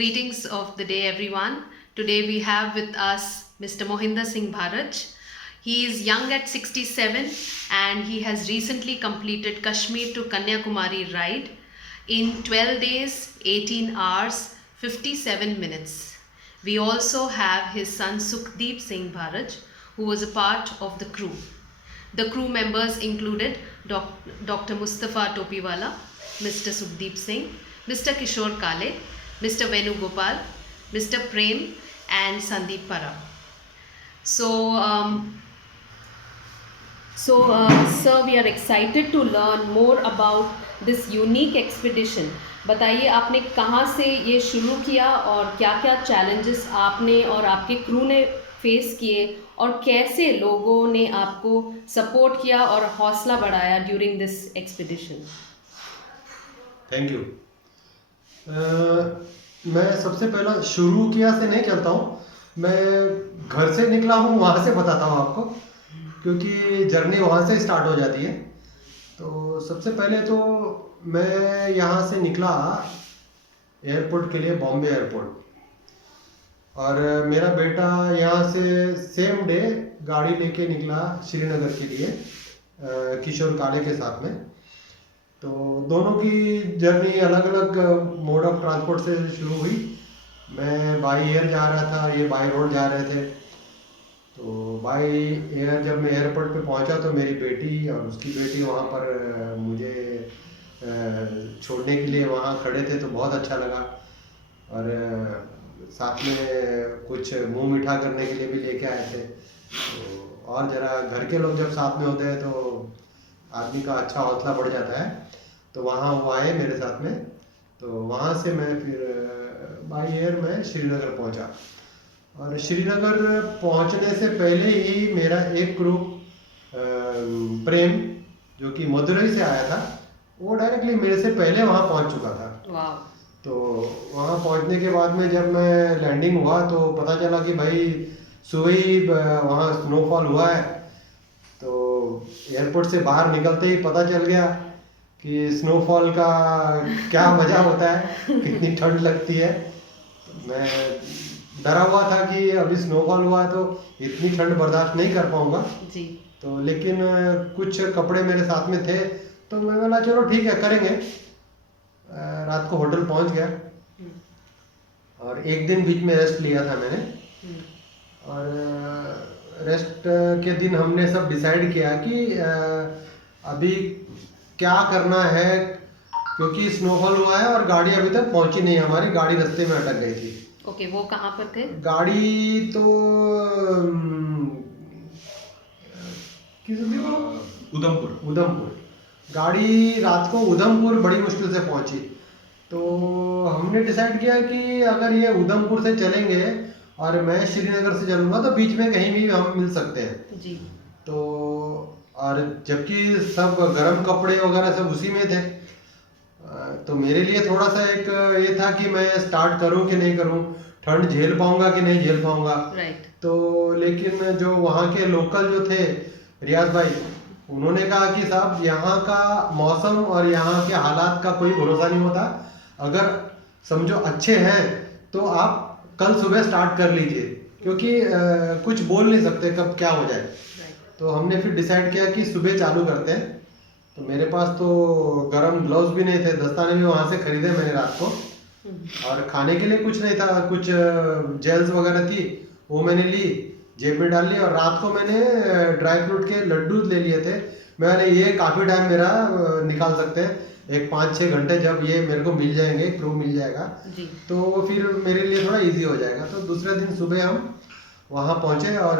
Greetings of the day, everyone. Today we have with us Mr. Mohinder Singh Bharaj. He is young at 67 and he has recently completed Kashmir to Kanyakumari ride in 12 days, 18 hours, 57 minutes. We also have his son Sukhdeep Singh Bharaj, who was a part of the crew. The crew members included Dr. Mustafa Topiwala, Mr. Sukhdeep Singh, Mr. Kishore Kale, Mr. Venu Gopal, Mr. Prem, and Sandeep Para. Sir, we are excited to learn more about this unique expedition. बताइए आपने कहाँ से ये शुरू किया और क्या क्या चैलेंजेस आपने और आपके क्रू ने फेस किए और कैसे लोगों ने आपको सपोर्ट किया और हौसला बढ़ाया during this expedition. Thank you. मैं सबसे पहला शुरू किया से नहीं चलता हूँ, मैं घर से निकला हूँ वहाँ से बताता हूँ आपको, क्योंकि जर्नी वहाँ से स्टार्ट हो जाती है। तो सबसे पहले तो मैं यहाँ से निकला एयरपोर्ट के लिए, बॉम्बे एयरपोर्ट, और मेरा बेटा यहाँ से सेम डे गाड़ी लेके निकला श्रीनगर के लिए किशोर काले के साथ में। तो दोनों की जर्नी अलग अलग मोड ऑफ ट्रांसपोर्ट से शुरू हुई। मैं बाई एयर जा रहा था, ये बाई रोड जा रहे थे। तो बाई एयर जब मैं एयरपोर्ट पे पहुंचा तो मेरी बेटी और उसकी बेटी वहाँ पर मुझे छोड़ने के लिए वहाँ खड़े थे, तो बहुत अच्छा लगा। और साथ में कुछ मुंह मीठा करने के लिए भी लेके आए थे। तो और ज़रा घर के लोग जब साथ में होते हैं तो आदमी का अच्छा हौसला बढ़ जाता है। तो वहाँ वो आए मेरे साथ में। तो वहाँ से मैं फिर बाई एयर में श्रीनगर पहुँचा, और श्रीनगर पहुँचने से पहले ही मेरा एक ग्रुप प्रेम, जो कि मदुरई से आया था, वो डायरेक्टली मेरे से पहले वहाँ पहुँच चुका था। तो वहाँ पहुँचने के बाद में जब मैं लैंडिंग हुआ तो पता चला कि भाई सुबह ही वहाँ स्नोफॉल हुआ है। तो एयरपोर्ट से बाहर निकलते ही पता चल गया कि स्नोफॉल का क्या मज़ा होता है, कितनी ठंड लगती है। तो मैं डरा हुआ था कि अभी स्नोफॉल हुआ है तो इतनी ठंड बर्दाश्त नहीं कर पाऊँगा जी। तो लेकिन कुछ कपड़े मेरे साथ में थे, तो मैं बोला चलो ठीक है करेंगे। रात को होटल पहुंच गया और एक दिन बीच में रेस्ट लिया था मैंने। और रेस्ट के दिन हमने सब डिसाइड किया कि अभी क्या करना है, क्योंकि स्नोफॉल हुआ है और गाड़ी अभी तक पहुंची नहीं, हमारी गाड़ी रास्ते में अटक गई थी। ओके, वो कहाँ पर थे? गाड़ी तो उधमपुर। गाड़ी रात को उधमपुर बड़ी मुश्किल से पहुंची। तो हमने डिसाइड किया कि अगर ये उधमपुर से चलेंगे और मैं श्रीनगर से चलूँगा तो बीच में कहीं भी हम मिल सकते हैं जी। तो और जबकि सब गर्म कपड़े वगैरह सब उसी में थे, तो मेरे लिए थोड़ा सा एक ये था कि मैं स्टार्ट करूं कि नहीं करूं, ठंड झेल पाऊंगा कि नहीं झेल पाऊंगा। तो लेकिन जो वहाँ के लोकल जो थे रियाज भाई, उन्होंने कहा कि साहब यहाँ का मौसम और यहाँ के हालात का कोई भरोसा नहीं होता, अगर समझो अच्छे हैं तो आप कल सुबह स्टार्ट कर लीजिए, क्योंकि कुछ बोल नहीं सकते कब क्या हो जाए। तो हमने फिर डिसाइड किया कि सुबह चालू करते हैं। तो मेरे पास तो गर्म ग्लव्स भी नहीं थे, दस्ताने भी वहाँ से खरीदे मैंने रात को, और खाने के लिए कुछ नहीं था, कुछ जेल्स वगैरह थी वो मैंने ली, जेब में डाल ली, और रात को मैंने ड्राई फ्रूट के लड्डू ले लिए थे। मैंने ये काफ़ी टाइम मेरा निकाल सकते हैं, एक 5-6 घंटे जब ये मेरे को मिल जाएंगे, क्रू मिल जाएगा जी। तो फिर मेरे लिए थोड़ा इजी हो जाएगा। तो दूसरे दिन सुबह हम वहाँ पहुँचे, और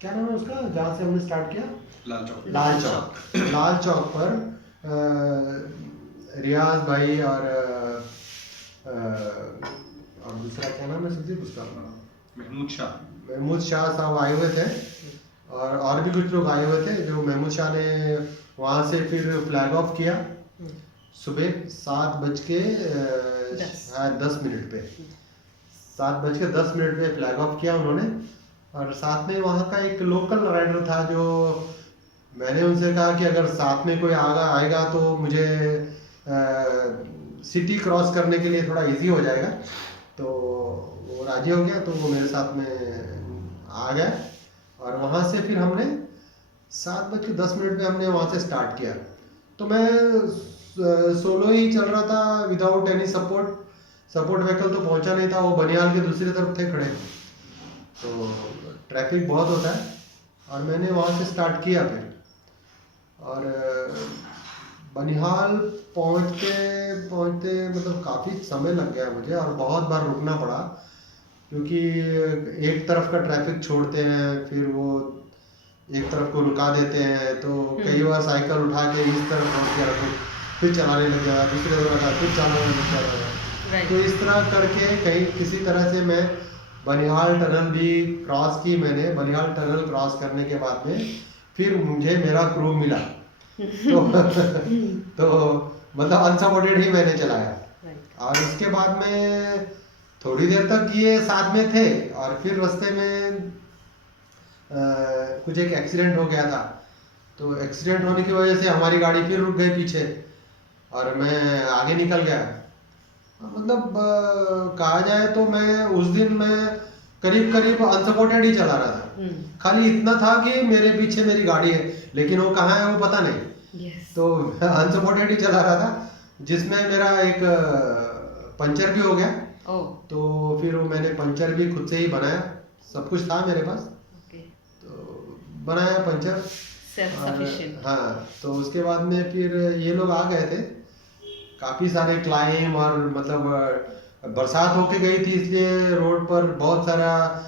क्या नाम है उसका जहाँ से हमने स्टार्ट किया, लाल चौक पर रियाज भाई और दूसरा क्या नाम है सुधीर, उसका महमूद शाह साहब आए हुए थे, और भी कुछ लोग आए हुए थे। जो महमूद शाह ने वहाँ से फिर फ्लैग ऑफ किया सुबह 7:10 पे, 7:10 पे फ्लैग ऑफ किया उन्होंने। और साथ में वहाँ का एक लोकल राइडर था, जो मैंने उनसे कहा कि अगर साथ में कोई आएगा तो मुझे सिटी क्रॉस करने के लिए थोड़ा इजी हो जाएगा। तो वो राजी हो गया, तो वो मेरे साथ में आ गया और वहाँ से फिर हमने 7:10 पे हमने वहाँ से स्टार्ट किया। तो मैं सोलो ही चल रहा था विदाउट एनी सपोर्ट व्हीकल तो पहुंचा नहीं था, वो बनियाल के दूसरी तरफ थे खड़े। तो ट्रैफिक बहुत होता है और मैंने वहाँ से स्टार्ट किया फिर, और बनिहाल पहुँचते पहुँचते मतलब काफ़ी समय लग गया मुझे और बहुत बार रुकना पड़ा, क्योंकि एक तरफ का ट्रैफिक छोड़ते हैं फिर वो एक तरफ को रुका देते हैं। तो कई बार साइकिल उठा के इस तरफ रोक के रखो, फिर चलाने लग गया, दूसरे तरफ फिर चलाने लग गया। तो इस तरह करके कहीं किसी तरह से मैं बनिहाल टनल भी क्रॉस की। मैंने बनिहाल टनल क्रॉस करने के बाद में फिर मुझे मेरा क्रू मिला। तो तो मतलब अनसपोर्टेड ही मैंने चलाया। और उसके बाद में थोड़ी देर तक ये साथ में थे और फिर रास्ते में कुछ एक एक्सीडेंट हो गया था। तो एक्सीडेंट होने की वजह से हमारी गाड़ी फिर रुक गई पीछे और मैं आगे निकल गया। मतलब कहा जाए तो मैं उस दिन मैं करीब अनसपोर्टेड ही चला रहा था। खाली इतना था कि मेरे पीछे मेरी गाड़ी है, लेकिन वो कहाँ है वो पता नहीं। तो अनसपोर्टेड ही चला रहा था, जिसमें मेरा एक पंचर भी हो गया। तो फिर वो मैंने पंचर भी खुद से ही बनाया, सब कुछ था मेरे पास। तो बनाया पंचर, हाँ। तो उसके बाद में फिर ये लोग आ गए थे, काफ़ी सारे क्लाइम, और मतलब बरसात होके गई थी इसलिए रोड पर बहुत सारा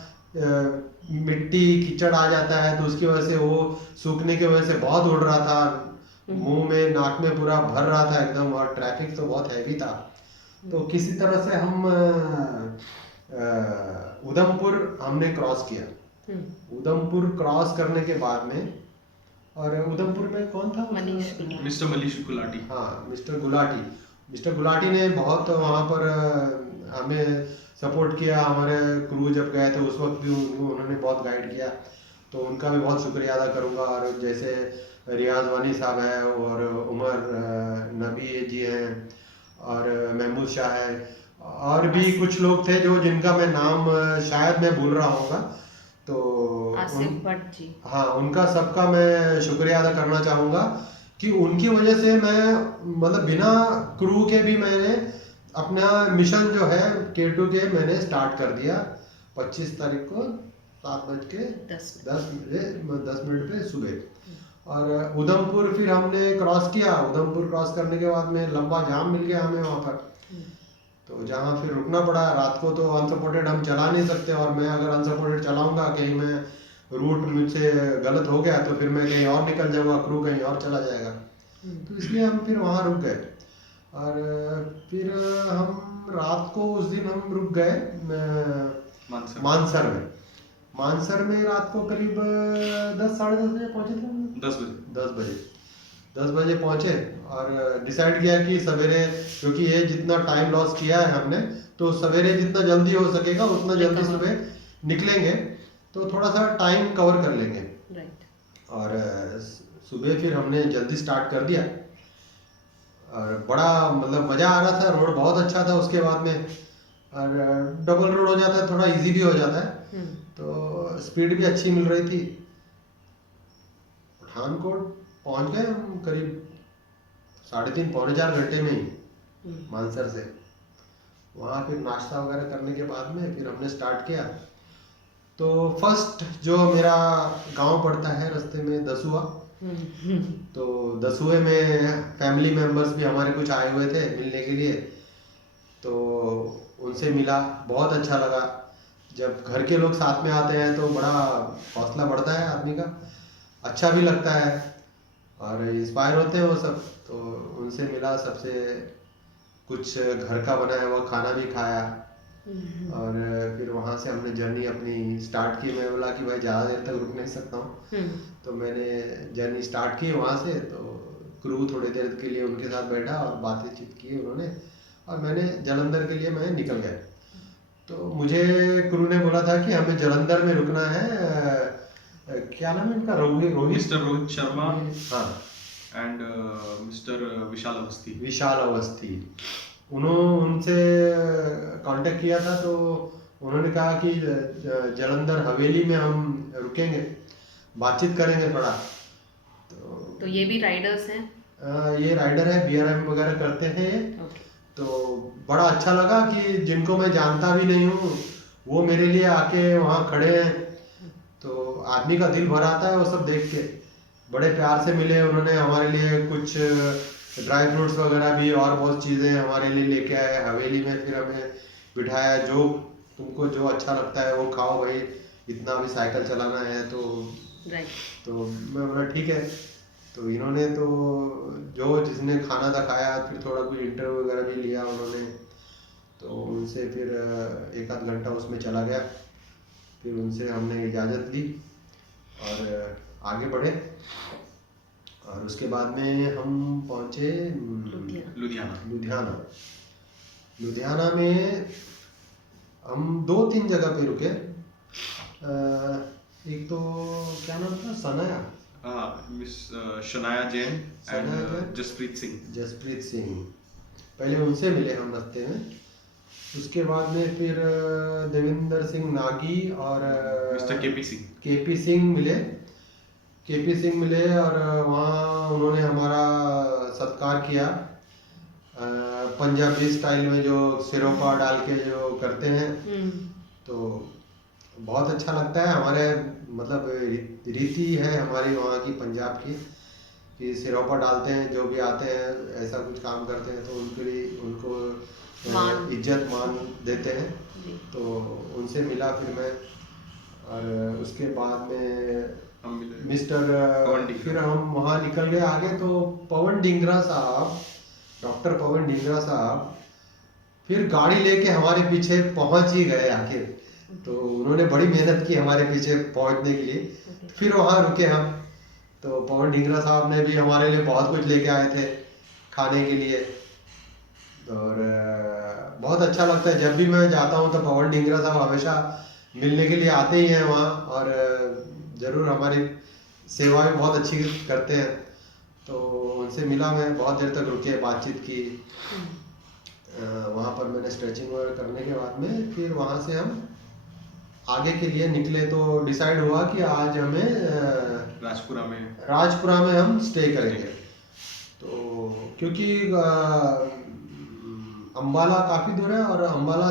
मिट्टी कीचड़ आ जाता है, तो उसकी वजह से वो सूखने की वजह से बहुत उड़ रहा था, मुंह में नाक में पूरा भर रहा था एकदम, और ट्रैफिक तो बहुत हैवी था। तो किसी तरह से हम उधमपुर हमने क्रॉस किया। उधमपुर क्रॉस करने के बाद में, और उधमपुर में कौन था? मिस्टर मनीष गुलाटी। हाँ, मिस्टर गुलाटी ने बहुत वहाँ पर हमें सपोर्ट किया। हमारे क्रू जब गए थे उस वक्त भी उन्होंने बहुत गाइड किया, तो उनका भी बहुत शुक्रिया अदा करूँगा। और जैसे रियाज वानी साहब है, और उमर नबी जी हैं, और महमूद शाह है, और भी कुछ लोग थे जो जिनका मैं नाम शायद मैं भूल रहा होगा। तो आसिफ भट्ट जी, हाँ, उनका सबका मैं शुक्रिया अदा करना चाहूँगा कि उनकी वजह से मैं मतलब बिना क्रू के भी मैंने अपना मिशन जो है K2 के मैंने स्टार्ट कर दिया 25 तारीख को 7:10 पे सुबह। और उधमपुर फिर हमने क्रॉस किया। उधमपुर क्रॉस करने के बाद में लंबा जाम मिल गया हमें वहाँ पर, तो जहाँ फिर रुकना पड़ा। रात को तो अनसपोर्टेड हम चला नहीं सकते, और मैं अगर अनसपोर्टेड चलाऊंगा, कहीं मैं रूट मुझसे गलत हो गया तो फिर मैं कहीं और निकल जाऊंगा, क्रू कहीं और चला जाएगा। तो इसलिए हम फिर वहाँ रुक गए। और फिर हम रात को उस दिन हम रुक गए मानसर में। मानसर में रात को करीब 10-10:30 बजे पहुँचे थे। 10 बजे पहुँचे, और डिसाइड किया कि सवेरे, क्योंकि ये जितना टाइम लॉस किया है हमने, तो सवेरे जितना जल्दी हो सकेगा उतना जल्दी सुबह निकलेंगे, तो थोड़ा सा टाइम कवर कर लेंगे। और सुबह फिर हमने जल्दी स्टार्ट कर दिया, और बड़ा मतलब मज़ा आ रहा था। रोड बहुत अच्छा था उसके बाद में, और डबल रोड हो जाता है, थोड़ा इजी भी हो जाता है, तो स्पीड भी अच्छी मिल रही थी। पठानकोट पहुंच गए हम करीब 3.5 पौने 4 घंटे में ही मानसर से। वहाँ फिर नाश्ता वगैरह करने के बाद में फिर हमने स्टार्ट किया। तो फर्स्ट जो मेरा गांव पड़ता है रास्ते में दसुआ, तो दसुए में फैमिली मेंबर्स भी हमारे कुछ आए हुए थे मिलने के लिए, तो उनसे मिला, बहुत अच्छा लगा। जब घर के लोग साथ में आते हैं तो बड़ा हौसला बढ़ता है आदमी का, अच्छा भी लगता है और इंस्पायर होते हैं वो सब। तो उनसे मिला, सबसे कुछ घर का बनाया हुआ खाना भी खाया, और फिर वहाँ से हमने जर्नी अपनी स्टार्ट की। मैं बोला कि भाई ज़्यादा देर तक रुक नहीं सकता हूँ, तो मैंने जर्नी स्टार्ट की वहाँ से। तो क्रू थोड़ी देर के लिए उनके साथ बैठा और बातचीत की उन्होंने, और मैंने जालंधर के लिए मैं निकल गया। तो मुझे क्रू ने बोला था कि हमें जालंधर में रुकना है, क्या नाम है इनका, मिस्टर रोहित शर्मा, हाँ, एंड मिस्टर विशाल अवस्थी। विशाल अवस्थी। उनसे कांटेक्ट किया था, तो उन्होंने कहा कि जालंधर हवेली में हम रुकेंगे, बातचीत करेंगे थोड़ा। तो ये भी राइडर्स हैं? ये राइडर है, BRM वगैरह करते हैं ये। ओके। तो बड़ा अच्छा लगा कि जिनको मैं जानता भी नहीं हूँ वो मेरे लिए आके वहाँ खड़े हैं, तो आदमी का दिल भर आता है वो सब देख के। बड़े प्यार से मिले उन्होंने, हमारे लिए कुछ ड्राई फ्रूट्स वगैरह भी और बहुत चीज़ें हमारे लिए लेके आए हवेली में। फिर हमें बिठाया, जो तुमको जो अच्छा लगता है वो खाओ भाई, इतना भी साइकिल चलाना है तो। राइट। तो मैं बोला ठीक है। तो इन्होंने तो जो जिसने खाना था खाया, फिर थोड़ा कुछ इंटरव्यू वगैरह भी लिया उन्होंने। तो उनसे फिर एक आध घंटा उसमें चला गया, फिर उनसे हमने इजाज़त ली और आगे बढ़े। और उसके बाद में हम पहुँचे लुधियाना। लुधियाना में हम 2-3 जगह पे रुके। एक तो क्या नाम था, सनाया, मिस शनाया जैन एंड जसप्रीत सिंह। पहले उनसे मिले हम रास्ते में। उसके बाद में फिर देवेंद्र सिंह नागी और मिस्टर केपी सिंह मिले और वहाँ उन्होंने हमारा सत्कार किया। पंजाबी स्टाइल में जो सिरोपा डाल के जो करते हैं, तो बहुत अच्छा लगता है। हमारे मतलब रीति है हमारी वहाँ की, पंजाब की, कि सिरोपा डालते हैं जो भी आते हैं, ऐसा कुछ काम करते हैं तो उनके लिए उनको इज्जत मान देते हैं। तो उनसे मिला फिर मैं। और उसके बाद में फिर हम वहाँ निकल गए आगे। तो डॉक्टर पवन डिंगरा साहब फिर गाड़ी लेके हमारे पीछे पहुंच ही गए आखिर। तो उन्होंने बड़ी मेहनत की हमारे पीछे पहुंचने के लिए। फिर वहाँ रुके हम। तो पवन डिंगरा साहब ने भी हमारे लिए बहुत कुछ लेके आए थे खाने के लिए। और बहुत अच्छा लगता है, जब भी मैं जाता हूँ तो पवन डिंगरा साहब हमेशा मिलने के लिए आते ही हैं वहाँ, और ज़रूर हमारी सेवा भी बहुत अच्छी करते हैं। तो उनसे मिला, मैं बहुत देर तक रुके, बातचीत की। वहाँ पर मैंने स्ट्रेचिंग वगैरह करने के बाद में फिर वहाँ से हम आगे के लिए निकले। तो डिसाइड हुआ कि आज हमें राजपुरा में हम स्टे करेंगे। तो क्योंकि अम्बाला काफ़ी दूर है और अम्बाला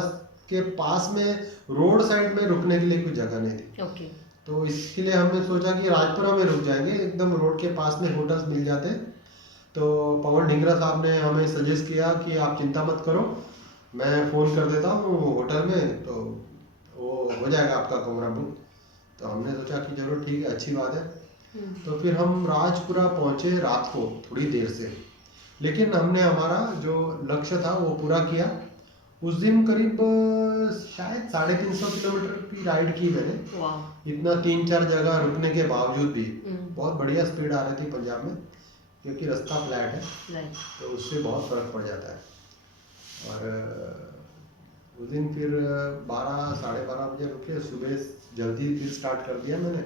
के पास में रोड साइड में रुकने के लिए कोई जगह नहीं थी। ओके। तो इसके लिए हमने सोचा कि राजपुरा में रुक जाएंगे, एकदम रोड के पास में होटल्स मिल जाते। तो पवन डिंगरा साहब ने हमें सजेस्ट किया कि आप चिंता मत करो, मैं फ़ोन कर देता हूँ होटल में, तो वो हो जाएगा आपका कमरा बुक। तो हमने सोचा कि चलो ठीक है, अच्छी बात है। तो फिर हम राजपुरा पहुँचे रात को थोड़ी देर से, लेकिन हमने हमारा जो लक्ष्य था वो पूरा किया। उस दिन करीब शायद 350 किलोमीटर की राइड की मैंने। इतना 3-4 जगह रुकने के बावजूद भी बहुत बढ़िया स्पीड आ रही थी पंजाब में, क्योंकि रास्ता फ्लैट है तो उससे बहुत फर्क पड़ जाता है। और उस दिन फिर 12-12:30 बजे रुके। सुबह जल्दी फिर स्टार्ट कर दिया मैंने।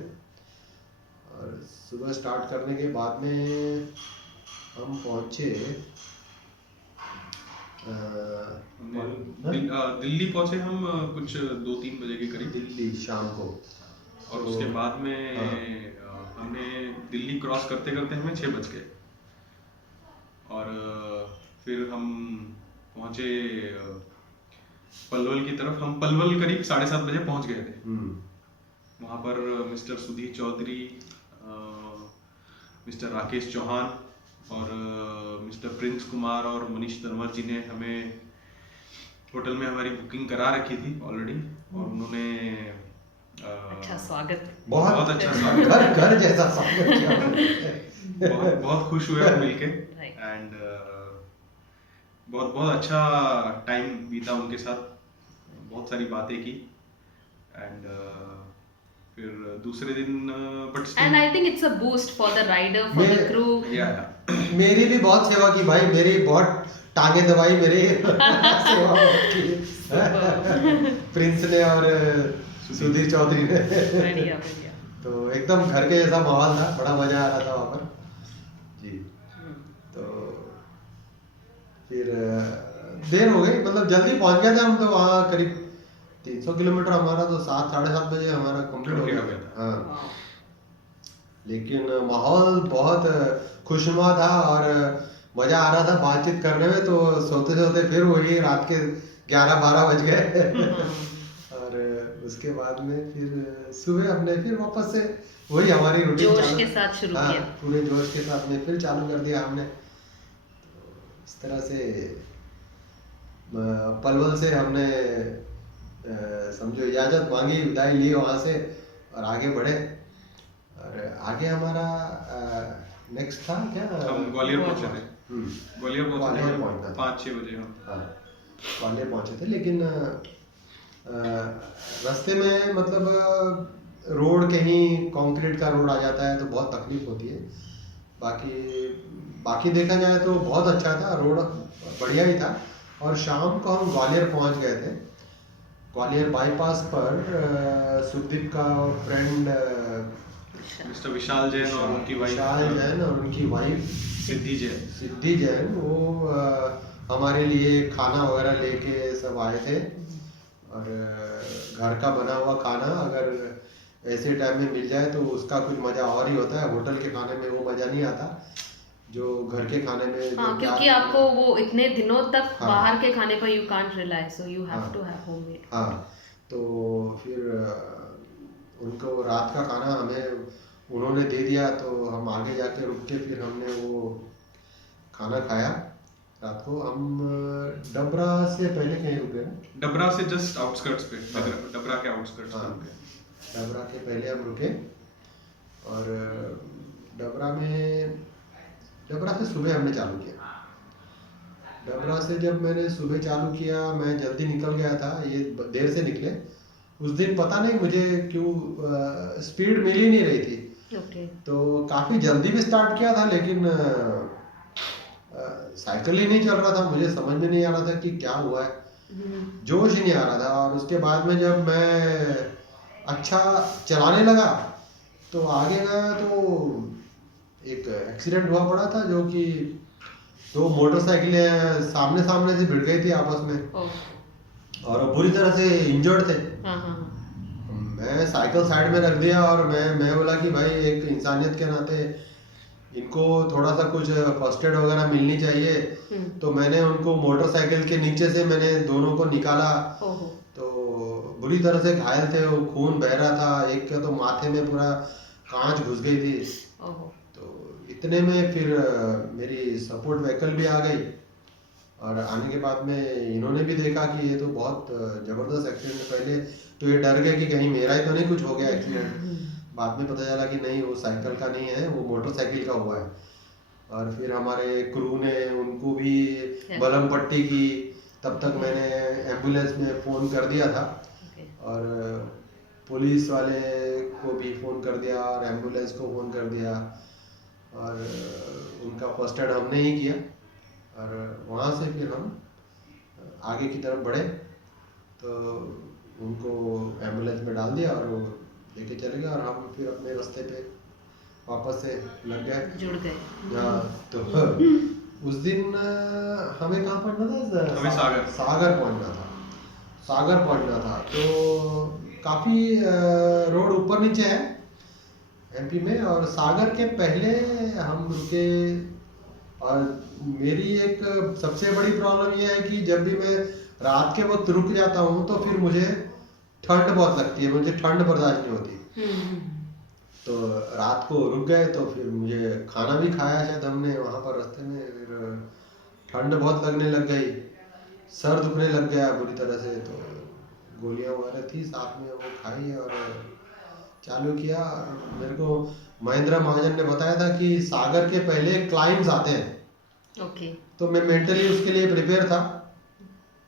और सुबह स्टार्ट करने के बाद में हम पहुँचे दिल्ली पहुंचे हम कुछ 2-3 बजे के करीब, दिल्ली शाम को। और उसके बाद में हमने दिल्ली क्रॉस करते करते हमें 6 बज गए। और फिर हम पहुंचे पलवल की तरफ। हम पलवल करीब 7:30 बजे पहुंच गए थे। वहाँ पर मिस्टर सुधीर चौधरी, मिस्टर राकेश चौहान और मिस्टर प्रिंस कुमार और मनीष तंवर जी ने हमें होटल में हमारी बुकिंग करा रखी थी ऑलरेडी। और उन्होंने अच्छा स्वागत, बहुत अच्छा स्वागत, घर जैसा स्वागत किया। बहुत खुश हुए मिलके। एंड बहुत अच्छा टाइम बीता उनके साथ, बहुत सारी बातें की। एंड फिर दूसरे दिन and I think it's a boost for the rider, for the crew. मेरी भी बहुत सेवा की भाई, मेरी बहुत टांगे दबाई, मेरी सेवा की प्रिंस ने और सुधीर चौधरी ने। बढ़िया। तो एकदम घर के जैसा माहौल था, बड़ा मजा आ रहा था वहाँ पर जी। तो फिर देर हो गई, मतलब जल्दी पहुंच गए थे हम तो वहाँ करीब 300 किलोमीटर हमारा तो 7 साढ़े 7 बजे हमारा कंप्लीट हो Complete गया हो गया था। हाँ। लेकिन माहौल बहुत खुशनुमा था और मजा आ रहा था बातचीत करने में। तो सोते सोते फिर वही रात के 11-12 बज गए और उसके बाद में फिर सुबह हमने फिर वापस से वही हमारी रूटीन जोश के साथ शुरू किया। पूरे जोश के साथ में फिर चालू कर दिया हमने। तो इस तरह से पलवल से हमने समझो इजाज़त मांगी, विदाई ली वहाँ से और आगे बढ़े। और आगे हमारा नेक्स्ट था क्या, हम ग्वालियर पहुंचे थे। ग्वालियर पहुंचे थे पहुंचना था। 5-6 बजे हम। हाँ ग्वालियर पहुंचे थे, लेकिन रास्ते में मतलब रोड कहीं कंक्रीट का रोड आ जाता है तो बहुत तकलीफ होती है। बाकी देखा जाए तो बहुत अच्छा था, रोड बढ़िया ही था। और शाम को हम ग्वालियर पहुंच गए थे। ग्वालियर बाईपास पर सुखदीप का फ्रेंड मिस्टर विशाल जैन और उनकी वाइफ विशाल जैन और उनकी वाइफ सिद्धि जैन वो हमारे लिए खाना वगैरह लेके सब आए थे। और घर का बना हुआ खाना अगर ऐसे टाइम में मिल जाए तो उसका कुछ मज़ा और ही होता है। होटल के खाने में वो मज़ा नहीं आता जो घर के खाने में। हाँ, क्योंकि आपको वो इतने दिनों तक हाँ, बाहर के खाने पर you can't rely, so you have to have homemade. हाँ, तो फिर उनको रात का खाना हमें उन्होंने दे दिया तो हम आगे जाके रुक के फिर हमने वो खाना खाया। रात को हम डबरा से पहले कहीं रुके ना, डबरा से जस्ट आउटस्कर्ट्स पे, हाँ। डबरा के आउटस्कर्ट्स पे हाँ, रुके। डबरा के पहले हम रुके और डबरा से सुबह हमने चालू किया। डबरा से जब मैंने सुबह चालू किया, मैं जल्दी निकल गया था, ये देर से निकले उस दिन। पता नहीं मुझे क्यों स्पीड मिल ही नहीं रही थी। तो काफ़ी जल्दी भी स्टार्ट किया था, लेकिन साइकिल ही नहीं चल रहा था। मुझे समझ में नहीं आ रहा था कि क्या हुआ है, जोश ही नहीं आ रहा था। और उसके बाद में जब मैं अच्छा चलाने लगा तो आगे गया तो एक एक्सीडेंट हुआ पड़ा था, जो कि दो मोटरसाइकिलें सामने सामने से भिड़ गई थी आपस में और बुरी तरह से इंजर्ड थे। मैं साइकिल साइड में रख दिया और मैं बोला कि भाई एक इंसानियत के नाते इनको थोड़ा सा कुछ फर्स्ट एड वगैरह मिलनी चाहिए। तो मैंने उनको मोटरसाइकिल के नीचे से मैंने दोनों को निकाला तो बुरी तरह से घायल थे, वो खून बह रहा था। एक का तो माथे में पूरा कांच घुस गई थी। तो इतने में फिर मेरी सपोर्ट व्हीकल भी आ गई और आने के बाद में इन्होंने भी देखा कि ये तो बहुत ज़बरदस्त एक्सीडेंट है। पहले तो ये डर गए कि कहीं मेरा ही तो नहीं कुछ हो गया एक्सीडेंट। बाद में पता चला कि नहीं, वो साइकिल का नहीं है, वो मोटरसाइकिल का हुआ है। और फिर हमारे क्रू ने उनको भी मलहम पट्टी की। तब तक मैंने एम्बुलेंस में फ़ोन कर दिया था और पुलिस वाले को भी फ़ोन कर दिया और एम्बुलेंस को फ़ोन कर दिया और उनका फर्स्ट एड हमने ही किया। और वहाँ से फिर हम आगे की तरफ बढ़े तो उनको एम्बुलेंस में डाल दिया और वो लेके चले गए और हम फिर अपने रास्ते पे वापस से लग गए, जुड़ गए। हाँ, तो उस दिन हमें कहाँ पहुँचना था? हमें सागर पहुँचना था। तो काफ़ी रोड ऊपर नीचे है एमपी में। और सागर के पहले हम रुके और मेरी एक सबसे बड़ी प्रॉब्लम ये है कि जब भी मैं रात के वक्त रुक जाता हूँ तो फिर मुझे ठंड बहुत लगती है, मुझे ठंड बर्दाश्त नहीं होती। तो रात को रुक गए तो फिर मुझे खाना भी खाया शायद हमने वहाँ पर रास्ते में। फिर ठंड बहुत लगने लग गई, सर दुखने लग गया बुरी तरह से। तो गोलियाँ वगैरह थी साथ में, वो खाई और चालू किया। मेरे को महेंद्र महाजन ने बताया था कि सागर के पहले क्लाइम्स आते हैं। तो मैं मेंटली उसके लिए प्रिपेयर था।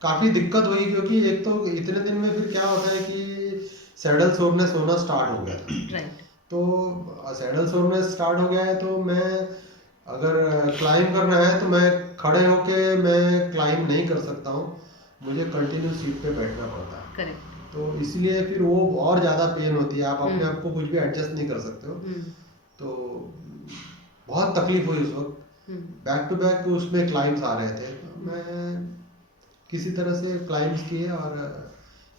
काफ़ी दिक्कत हुई क्योंकि एक तो इतने दिन में फिर क्या होता है कि सैडल सोरनेस होना स्टार्ट हो गया था। तो सैडल सोरनेस स्टार्ट हो गया है तो मैं अगर क्लाइंब करना है तो मैं खड़े होके मैं क्लाइंब नहीं कर सकता हूँ, मुझे कंटिन्यू सीट पे बैठना पड़ता है। तो इसलिए फिर वो और ज़्यादा पेन होती है, आप अपने आप को कुछ भी एडजस्ट नहीं कर सकते हो। तो बहुत तकलीफ हुई उस वक्त। बैक टू बैक उसमें क्लाइंब्स आ रहे थे। तो मैं किसी तरह से क्लाइम्स किए और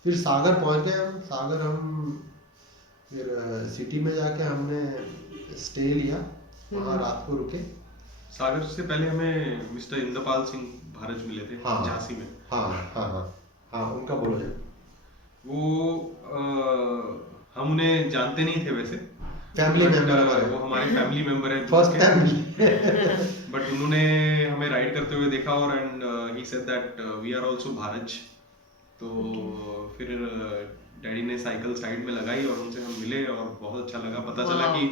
फिर सागर पहुंच गए हम। सागर हम फिर सिटी में जाके हमने स्टे लिया, वहाँ रात को रुके। सागर से पहले हमें मिस्टर इंद्रपाल सिंह भारत मिले थे हाँ झांसी में। हाँ हाँ हाँ हाँ, उनका बोलो जरा। वो हम उन्हें जानते नहीं थे वैसे, फैमिली मेंबर हमारे, वो हमारे फैमिली मेंबर है फर्स्ट फैमिली। बट उन्होंने हमें राइड करते हुए देखा और and he said that we are also Bharat. तो फिर डैडी ने साइकिल साइड में लगाई और उनसे हम मिले और बहुत अच्छा लगा। पता चला कि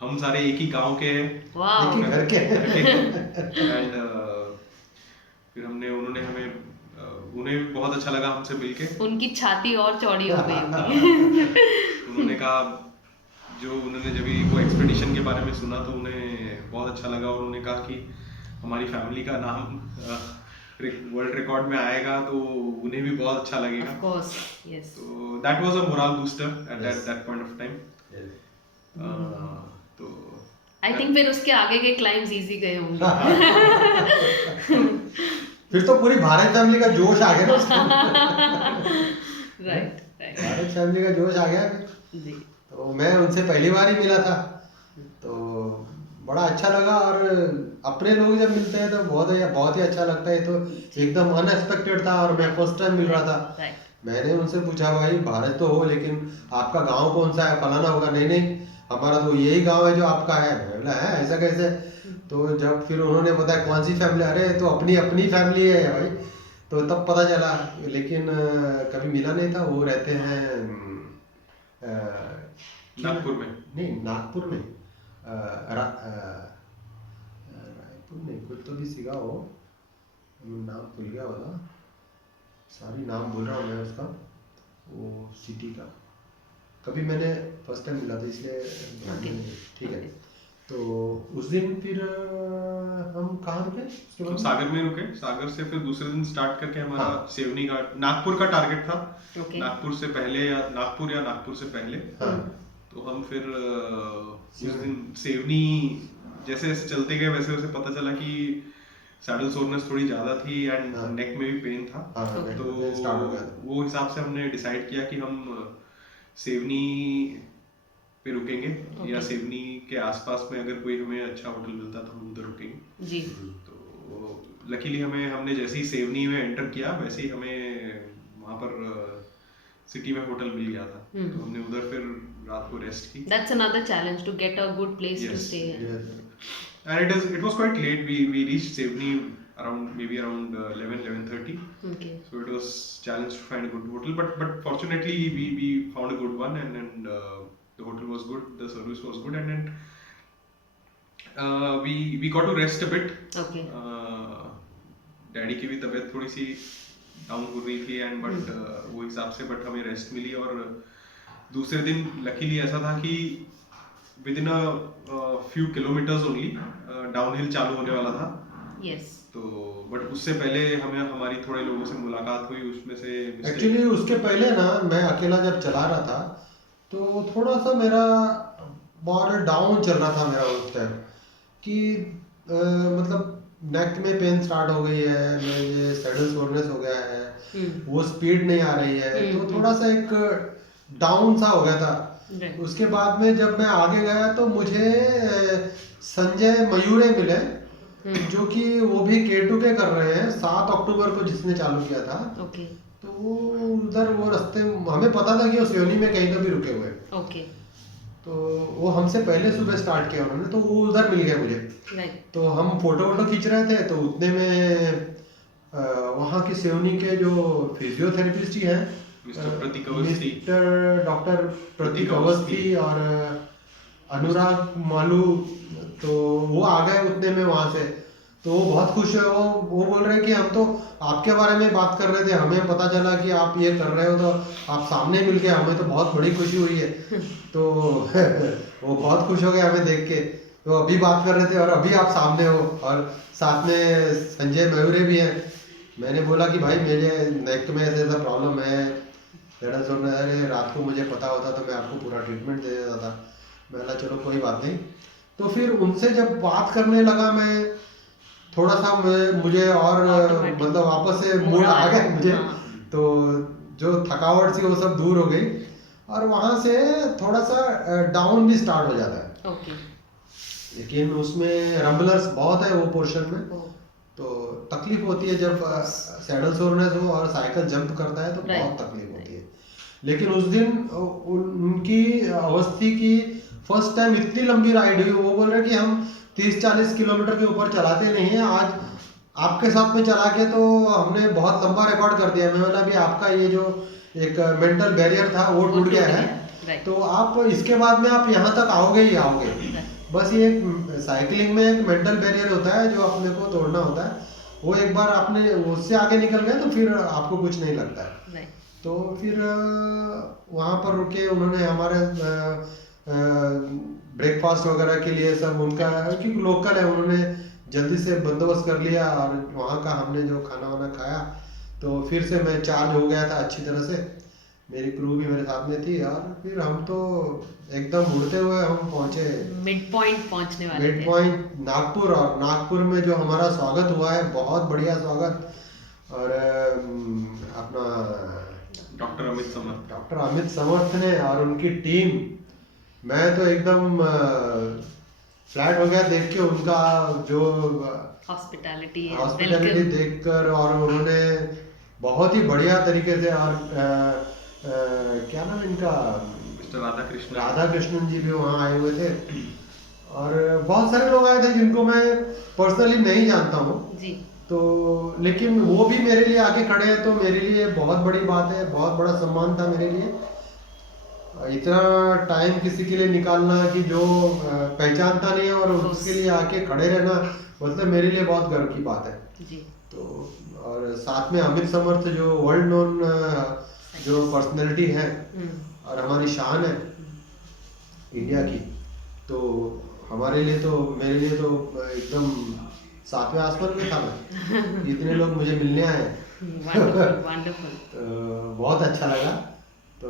हम सारे एक ही गांव के हैं, वाह, एक ही घर के। एंड फिर उन्होंने हमें उन्हें भी बहुत अच्छा लगा हमसे मिलके। उनकी छाती और चौड़ी हो गई होगी। उन्होंने कहा, उन्होंने जब वो एक्सपेडिशन के बारे में सुना तो उन्हें बहुत अच्छा लगा और उन्होंने कहा कि हमारी फैमिली का नाम वर्ल्ड रिकॉर्ड में आएगा तो उन्हें भी बहुत अच्छा लगेगा। Of course, yes. तो that was a moral booster at that point of time. तो आई थिंक फिर उसके आगे के क्लाइम्स इजी गए होंगे। फिर तो पूरी भारत फैमिली का जोश आ गया ना। राइट राइट भारत फैमिली का जोश आ गया फिर। जी। तो मैं उनसे पहली बार ही मिला था, तो बड़ा अच्छा लगा। और अपने लोग जब मिलते हैं तो बहुत ही अच्छा लगता है। तो एकदम अनएक्सपेक्टेड था और मैं फर्स्ट टाइम मिल रहा था। राइट। मैंने उनसे पूछा, भाई भारत तो हो लेकिन आपका गांव कौन सा है? फलाना होगा। नहीं, हमारा तो यही गांव है जो आपका है। मैं बोला, है ऐसा कैसे? तो जब फिर उन्होंने बताया कौन सी फैमिली, अरे तो अपनी फैमिली है भाई। तो तब पता चला, लेकिन कभी मिला नहीं था। वो रहते हैं नागपुर में। नहीं, नागपुर में, रायपुर नहीं, कुछ तो भी सीगा हो, नाम भूल गया वाला, सारी नाम बोल रहा हूँ मैं उसका, वो सिटी का। कभी मैंने फर्स्ट टाइम मिला था इसलिए ध्यान नहीं है। ठीक है। तो उस दिन फिर हम कहाँ रुके? हम सागर में रुके। सागर से फिर दूसरे दिन स्टार्ट करके हमारा हाँ। सेवनी का, नागपुर का टारगेट था। Okay. नागपुर से पहले या नागपुर से पहले। हाँ। तो हम फिर उस दिन सेवनी जैसे जैसे चलते गए वैसे वैसे पता चला कि सैडल सोरनेस थोड़ी ज्यादा थी एंड हाँ। नेक में भी पेन था। हाँ, तो स्टार्ट हो गया था। वो हिसाब से हमने डिसाइड किया कि हम सेवनी पे रुकेंगे या सेवनी के आसपास में अगर कोई हमें अच्छा होटल मिलता तो हम उधर रुकेंगे जी। तो लकीली हमने जैसे ही सेवनी में एंटर किया वैसे ही हमें वहाँ पर सिटी में होटल मिल गया था। तो हमने उधर फिर रात को रेस्ट की। That's another challenge to get a good place to stay in. And it was quite late. We reached Sevni around 11:30. Okay. So it was challenge to find a good hotel, but fortunately we found a good one and the hotel was good, the service was good, and then we got to rest a bit. Okay. Daddy की भी तबीयत थोड़ी सी down हो रही थी and but वो हिसाब से बट हमें रेस्ट मिली। और दूसरे दिन लकीली ऐसा था कि with in a few kilometres only downhill चालू होने वाला था। Yes. तो बट उससे पहले हमारी थोड़े लोगों से मुलाकात हुई। उसमें से एक्चुअली उसके पहले ना मैं अकेला जब चला रहा था तो थोड़ा सा मेरा मॉरल डाउन चल रहा था मेरा उस टाइम कि मतलब नेक में पेन स्टार्ट हो गई है, मुझे सैडल सोरनेस हो गया है, वो स्पीड नहीं आ रही है। तो थोड़ा सा एक डाउन सा हो गया था। उसके बाद में जब मैं आगे गया तो मुझे संजय मयूरे मिले जो कि वो भी K2K कर रहे हैं 7 अक्टूबर को जिसने चालू किया था। Okay. तो उधर वो रास्ते हमें पता था कि वो सिवनी में कहीं तो भी रुके हुए। Okay. तो वो हमसे पहले सुबह स्टार्ट किया उन्होंने, तो वो उधर मिल गया मुझे। Right. तो हम फोटो खींच रहे थे तो उतने में वहाँ की सिवनी के जो फिजियोथेरेपिस्ट ही हैं मिस्टर डॉक्टर प्रतीक अवस्थी और अनुराग मालू, तो वो आ गए उतने में वहाँ से। तो वो बहुत खुश है। वो बोल रहे हैं कि हम तो आपके बारे में बात कर रहे थे, हमें पता चला कि आप ये कर रहे हो, तो आप सामने मिल के हमें तो बहुत बड़ी खुशी हुई है। तो वो बहुत खुश हो गए हमें देख के। तो अभी बात कर रहे थे और अभी आप सामने हो और साथ में संजय मयूरे भी हैं। मैंने बोला कि भाई मेरे नेक में ऐसा प्रॉब्लम है, अरे रात को मुझे पता होता तो मैं आपको पूरा ट्रीटमेंट दे देता था। मैं बोला चलो कोई बात नहीं। तो फिर उनसे जब बात करने लगा मैं, थोड़ा सा मुझे और Automatic. मतलब वापस से मूड आ गया मुझे, हाँ। तो जो थकावट थी वो सब दूर हो गई और वहाँ से थोड़ा सा डाउन भी स्टार्ट हो जाता है, ओके। लेकिन उसमें रम्बलर्स बहुत है वो पोर्शन में, ओ, तो तकलीफ होती है जब सैडल सोरनेस हो और साइकिल जंप करता है तो Right. बहुत तकलीफ होती है। लेकिन उस दिन उनकी अवस्थी की फर्स्ट टाइम इतनी लंबी राइड हुई, वो बोल रहे कि हम 30-40 किलोमीटर के ऊपर चलाते नहीं हैं, आज आपके साथ में चला के तो हमने बहुत लंबा रिकॉर्ड कर दिया। मैं बोला भी आपका ये जो एक मेंटल बैरियर था वो टूट गया है, राइट। तो आप इसके बाद में आप यहाँ तक आओगे ही आओगे। बस ये एक साइकिलिंग में एक मेंटल बैरियर होता है जो अपने को तोड़ना होता है, वो एक बार आपने उससे आगे निकल गए तो फिर आपको कुछ नहीं लगता है। राइट। तो फिर वहाँ पर रुके, उन्होंने हमारे ब्रेकफास्ट वगैरह के लिए सब उनका, क्योंकि लोकल है, उन्होंने जल्दी से बंदोबस्त कर लिया और वहाँ का हमने जो खाना वाना खाया तो फिर से मैं चार्ज हो गया था अच्छी तरह से, मेरी क्रू भी मेरे साथ में थी और फिर हम तो एकदम उड़ते हुए हम पहुँचे मिड पॉइंट पहुंचने वाले मिड थे। पॉइंट नागपुर। और नागपुर में जो हमारा स्वागत हुआ है बहुत बढ़िया स्वागत, और अपना डॉक्टर अमित समर्थ ने और उनकी टीम, मैं तो एकदम फ्लैट हो गया देख के उनका जो हॉस्पिटैलिटी देखकर, और उन्होंने बहुत ही बढ़िया तरीके से, और क्या नाम इनका, मिस्टर राधा कृष्णन जी भी वहाँ आए हुए थे और बहुत सारे लोग आए थे जिनको मैं पर्सनली नहीं जानता हूँ जी। तो, लेकिन वो भी मेरे लिए आके खड़े हैं तो मेरे लिए बहुत बड़ी बात है, बहुत बड़ा सम्मान था मेरे लिए। इतना टाइम किसी के लिए निकालना कि जो पहचानता नहीं है और उसके लिए आके खड़े रहना, मतलब मेरे लिए बहुत गर्व की बात है जी। तो। और साथ में अमित समर्थ जो वर्ल्ड नोन जो पर्सनैलिटी है और हमारी शान है इंडिया की, तो हमारे लिए तो, मेरे लिए तो एकदम 7वें आसमान में था मैं, इतने लोग मुझे मिलने आए वंडरफुल। बहुत अच्छा लगा। तो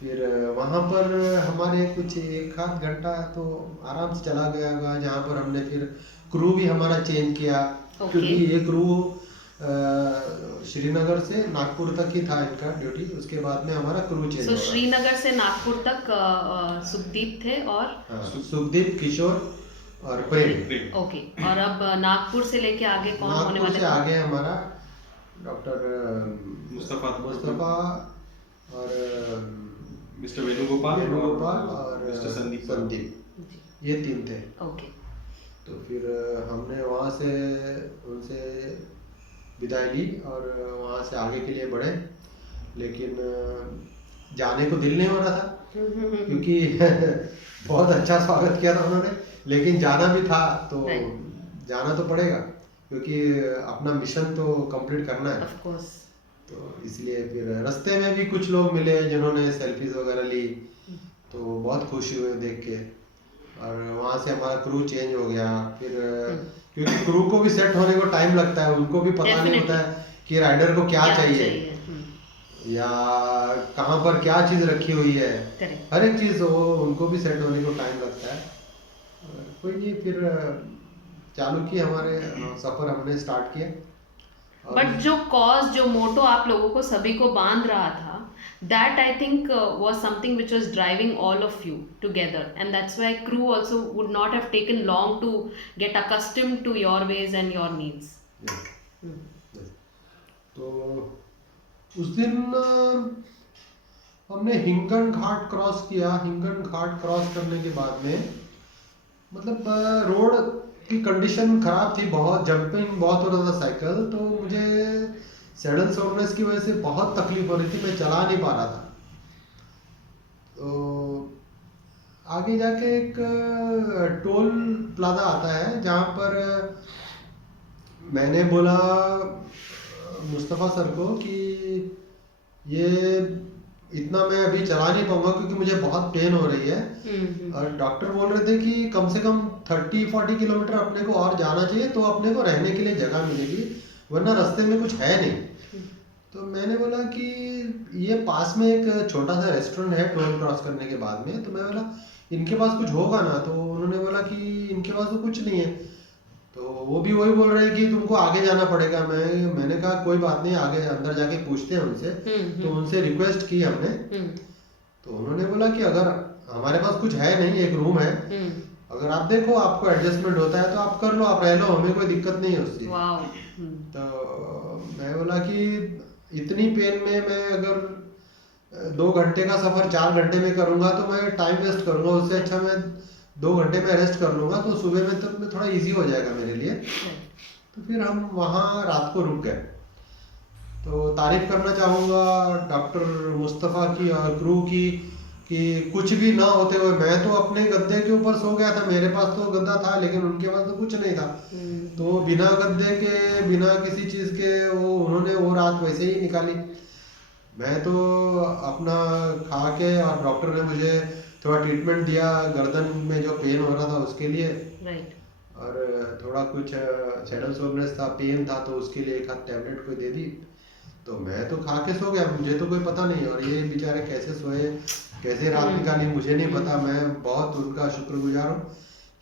फिर वहाँ पर हमारे कुछ 1 आध घंटा तो आराम से चला गया होगा, जहाँ पर हमने फिर क्रू भी हमारा चेंज किया क्योंकि ये क्रू श्रीनगर से नागपुर तक ही था इनका ड्यूटी, उसके बाद में हमारा क्रू चेंज सो हुआ। श्रीनगर से नागपुर तक सुखदीप थे और सुखदीप, किशोर और प्रेम। ओके। और अब नागपुर से लेके आगे कौन होने वाले नागपुर से आगे हमारा डॉक्टर मुस्तफा और मिस्टर वेणुगोपाल और मिस्टर संदीप, ये 3 थे। ओके। तो फिर हमने वहाँ से उनसे विदाई ली और वहाँ से आगे के लिए बढ़े, लेकिन जाने को दिल नहीं हो रहा था क्योंकि बहुत अच्छा स्वागत किया था उन्होंने, लेकिन जाना भी था तो जाना तो पड़ेगा क्योंकि अपना मिशन तो कंप्लीट करना है। Of course. तो इसलिए फिर रास्ते में भी कुछ लोग मिले जिन्होंने सेल्फीज वगैरह ली, तो बहुत खुशी हुई देख के। और वहाँ से हमारा क्रू चेंज हो गया फिर, क्योंकि क्रू को भी सेट होने को टाइम लगता है, उनको भी पता नहीं होता है कि राइडर को क्या चाहिए या कहाँ पर क्या चीज़ रखी हुई है, हर एक चीज़ हो उनको भी सेट होने को टाइम लगता है। कोई नहीं, फिर चालू किया हमारे सफ़र, हमने स्टार्ट किया। बट जो कॉज, जो मोटो आप लोगों को सभी को बांध रहा था, that I think was something which was driving all of you together, and that's why crew also would not have taken long to get accustomed to your ways and your needs. Yes. तो उस दिन हमने हिंगन घाट cross किया। हिंगन घाट cross करने के बाद में मतलब रोड की कंडीशन खराब थी, बहुत जंपिंग बहुत हो रहा था साइकिल, तो मुझे सैडल सोरनेस की वजह से बहुत तकलीफ हो रही थी, मैं चला नहीं पा रहा था। तो आगे जाके एक टोल प्लाजा आता है जहाँ पर मैंने बोला मुस्तफ़ा सर को कि ये इतना मैं अभी चला नहीं पाऊंगा क्योंकि मुझे बहुत पेन हो रही है, और डॉक्टर बोल रहे थे कि कम से कम 30-40 किलोमीटर अपने को और जाना चाहिए तो अपने को रहने के लिए जगह मिलेगी, वरना रास्ते में कुछ है नहीं। तो मैंने बोला कि ये पास में एक छोटा सा रेस्टोरेंट है टोल क्रॉस करने के बाद में, तो मैं बोला इनके पास कुछ होगा ना, तो उन्होंने बोला कि इनके पास तो कुछ नहीं है। तो वो भी वही बोल रहे हैं कि तुमको आगे जाना पड़ेगा। मैंने कहा कोई बात नहीं, आगे अंदर जाके पूछते हैं उनसे। तो उनसे रिक्वेस्ट की हमने, तो उन्होंने बोला कि अगर हमारे पास कुछ है नहीं, एक रूम है, अगर आप देखो आपको एडजस्टमेंट होता है तो आप कर लो, आप रह लो, हमें कोई दिक्कत नहीं है उसकी। तो मैं बोला कि इतनी पेन में मैं अगर 2 घंटे का सफर 4 घंटे में करूंगा तो मैं टाइम वेस्ट करूंगा, उससे अच्छा मैं 2 घंटे में रेस्ट कर लूंगा, तो सुबह में तब में थोड़ा इजी हो जाएगा मेरे लिए। तो फिर हम वहाँ रात को रुक गए। तो तारीफ करना चाहूँगा डॉक्टर मुस्तफ़ा की और क्रू की कि कुछ भी ना होते हुए, मैं तो अपने गद्दे के ऊपर सो गया था, मेरे पास तो गद्दा था लेकिन उनके पास तो कुछ नहीं था। तो बिना गद्दे के, बिना किसी चीज़ के उन्होंने वो रात वैसे ही निकाली। मैं तो अपना खा के, और डॉक्टर ने मुझे थोड़ा ट्रीटमेंट दिया गर्दन में जो पेन हो रहा था उसके लिए, और थोड़ा कुछ सैडल सोरनेस था, पेन था, तो उसके लिए एक हाथ टैबलेट कोई दे दी। तो मैं तो खा के सो गया, मुझे तो कोई पता नहीं, और ये बेचारे कैसे सोए, कैसे रात निकाली मुझे नहीं पता। मैं बहुत उनका शुक्रगुजार हूँ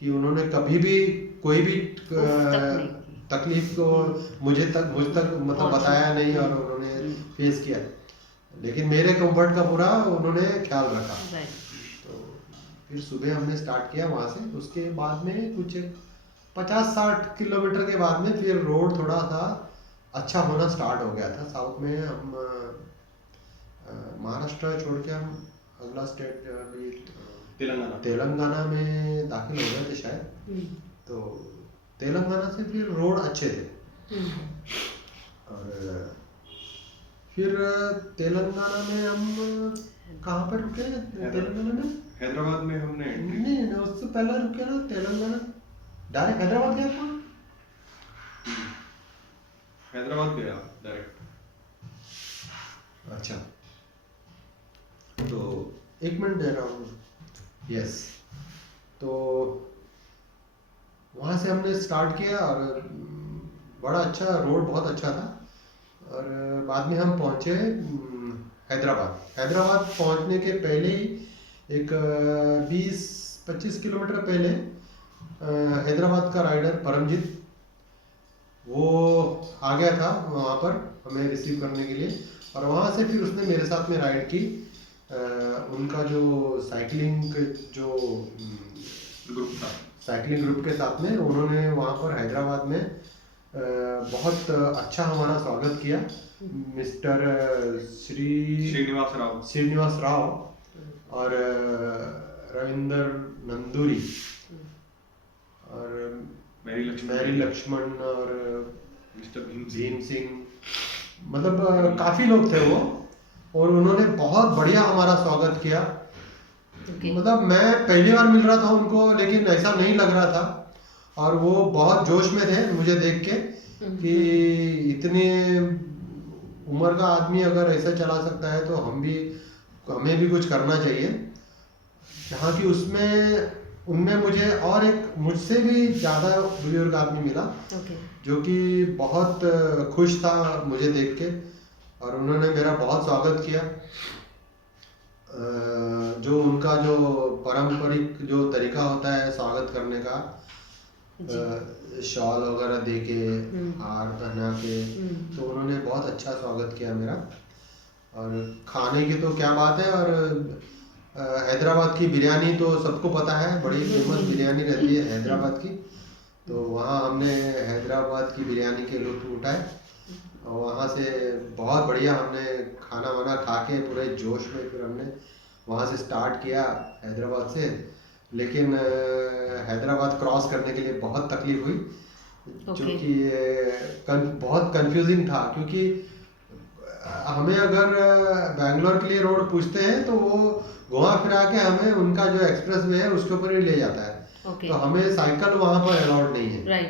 कि उन्होंने कभी भी कोई भी तकलीफ को मुझ तक मतलब बताया नहीं, और उन्होंने फेस किया, लेकिन मेरे कंफर्ट का पूरा उन्होंने ख्याल रखा। तो फिर सुबह हमने स्टार्ट किया वहाँ से। उसके बाद में कुछ 50-60 किलोमीटर के बाद में फिर रोड थोड़ा सा अच्छा होना स्टार्ट हो गया था। साउथ में हम महाराष्ट्र छोड़ के हम अगला स्टेट अभी तेलंगाना में दाखिल हो गए थे शायद। तो तेलंगाना से फिर रोड अच्छे थे, और फिर तेलंगाना में हम कहाँ पर रुके? तेलंगाना में हैदराबाद में हमने नहीं, उससे पहले रुके ना तेलंगाना, डायरेक्ट हैदराबाद गया था। हैदराबाद गया डायरेक्ट। अच्छा, तो 1 मिनट दे रहा हूँ। यस, तो वहाँ से हमने स्टार्ट किया, और बड़ा अच्छा रोड, बहुत अच्छा था। और बाद में हम पहुँचे हैदराबाद पहुँचने के पहले ही एक 20-25 किलोमीटर पहले हैदराबाद का राइडर परमजीत वो आ गया था वहाँ पर हमें रिसीव करने के लिए, और वहाँ से फिर उसने मेरे साथ में राइड की। उनका जो साइकिलिंग जो ग्रुप था, साइकिलिंग ग्रुप के साथ में उन्होंने वहाँ पर हैदराबाद में बहुत अच्छा हमारा स्वागत किया। मिस्टर श्रीनिवास राव और रविंदर नंदूरी और मैरी लक्ष्मण और मिस्टर भीम सिंह, मतलब काफी लोग थे वो, और उन्होंने बहुत बढ़िया हमारा स्वागत किया। मतलब मैं पहली बार मिल रहा था उनको, लेकिन ऐसा नहीं लग रहा था, और वो बहुत जोश में थे मुझे देख के कि इतने उम्र का आदमी अगर ऐसा चला सकता है तो हमें भी कुछ करना चाहिए। जहाँ की उनमें मुझे और एक मुझसे भी ज़्यादा बुजुर्ग आदमी मिला, जो कि बहुत खुश था मुझे देख के, और उन्होंने मेरा बहुत स्वागत किया। जो उनका जो पारंपरिक जो तरीका होता है स्वागत करने का, शॉल वगैरह दे के, हार पहना के, तो उन्होंने बहुत अच्छा स्वागत किया मेरा। और खाने की तो क्या बात है, और हैदराबाद की बिरयानी तो सबको पता है, बड़ी फेमस बिरयानी रहती है हैदराबाद की। तो वहाँ हमने हैदराबाद की बिरयानी के लुत्फ़ उठाए, और वहाँ से बहुत बढ़िया हमने खाना वाना खा के पूरे जोश में फिर हमने वहाँ से स्टार्ट किया हैदराबाद से। लेकिन हैदराबाद क्रॉस करने के लिए बहुत तकलीफ हुई, जो कि बहुत कंफ्यूजिंग था, क्योंकि हमें अगर बैंगलोर के लिए रोड पूछते हैं तो वो घुमा फिरा के हमें उनका जो एक्सप्रेस वे है उसके ऊपर ही ले जाता है। तो हमें साइकिल वहाँ पर अलाउड नहीं है।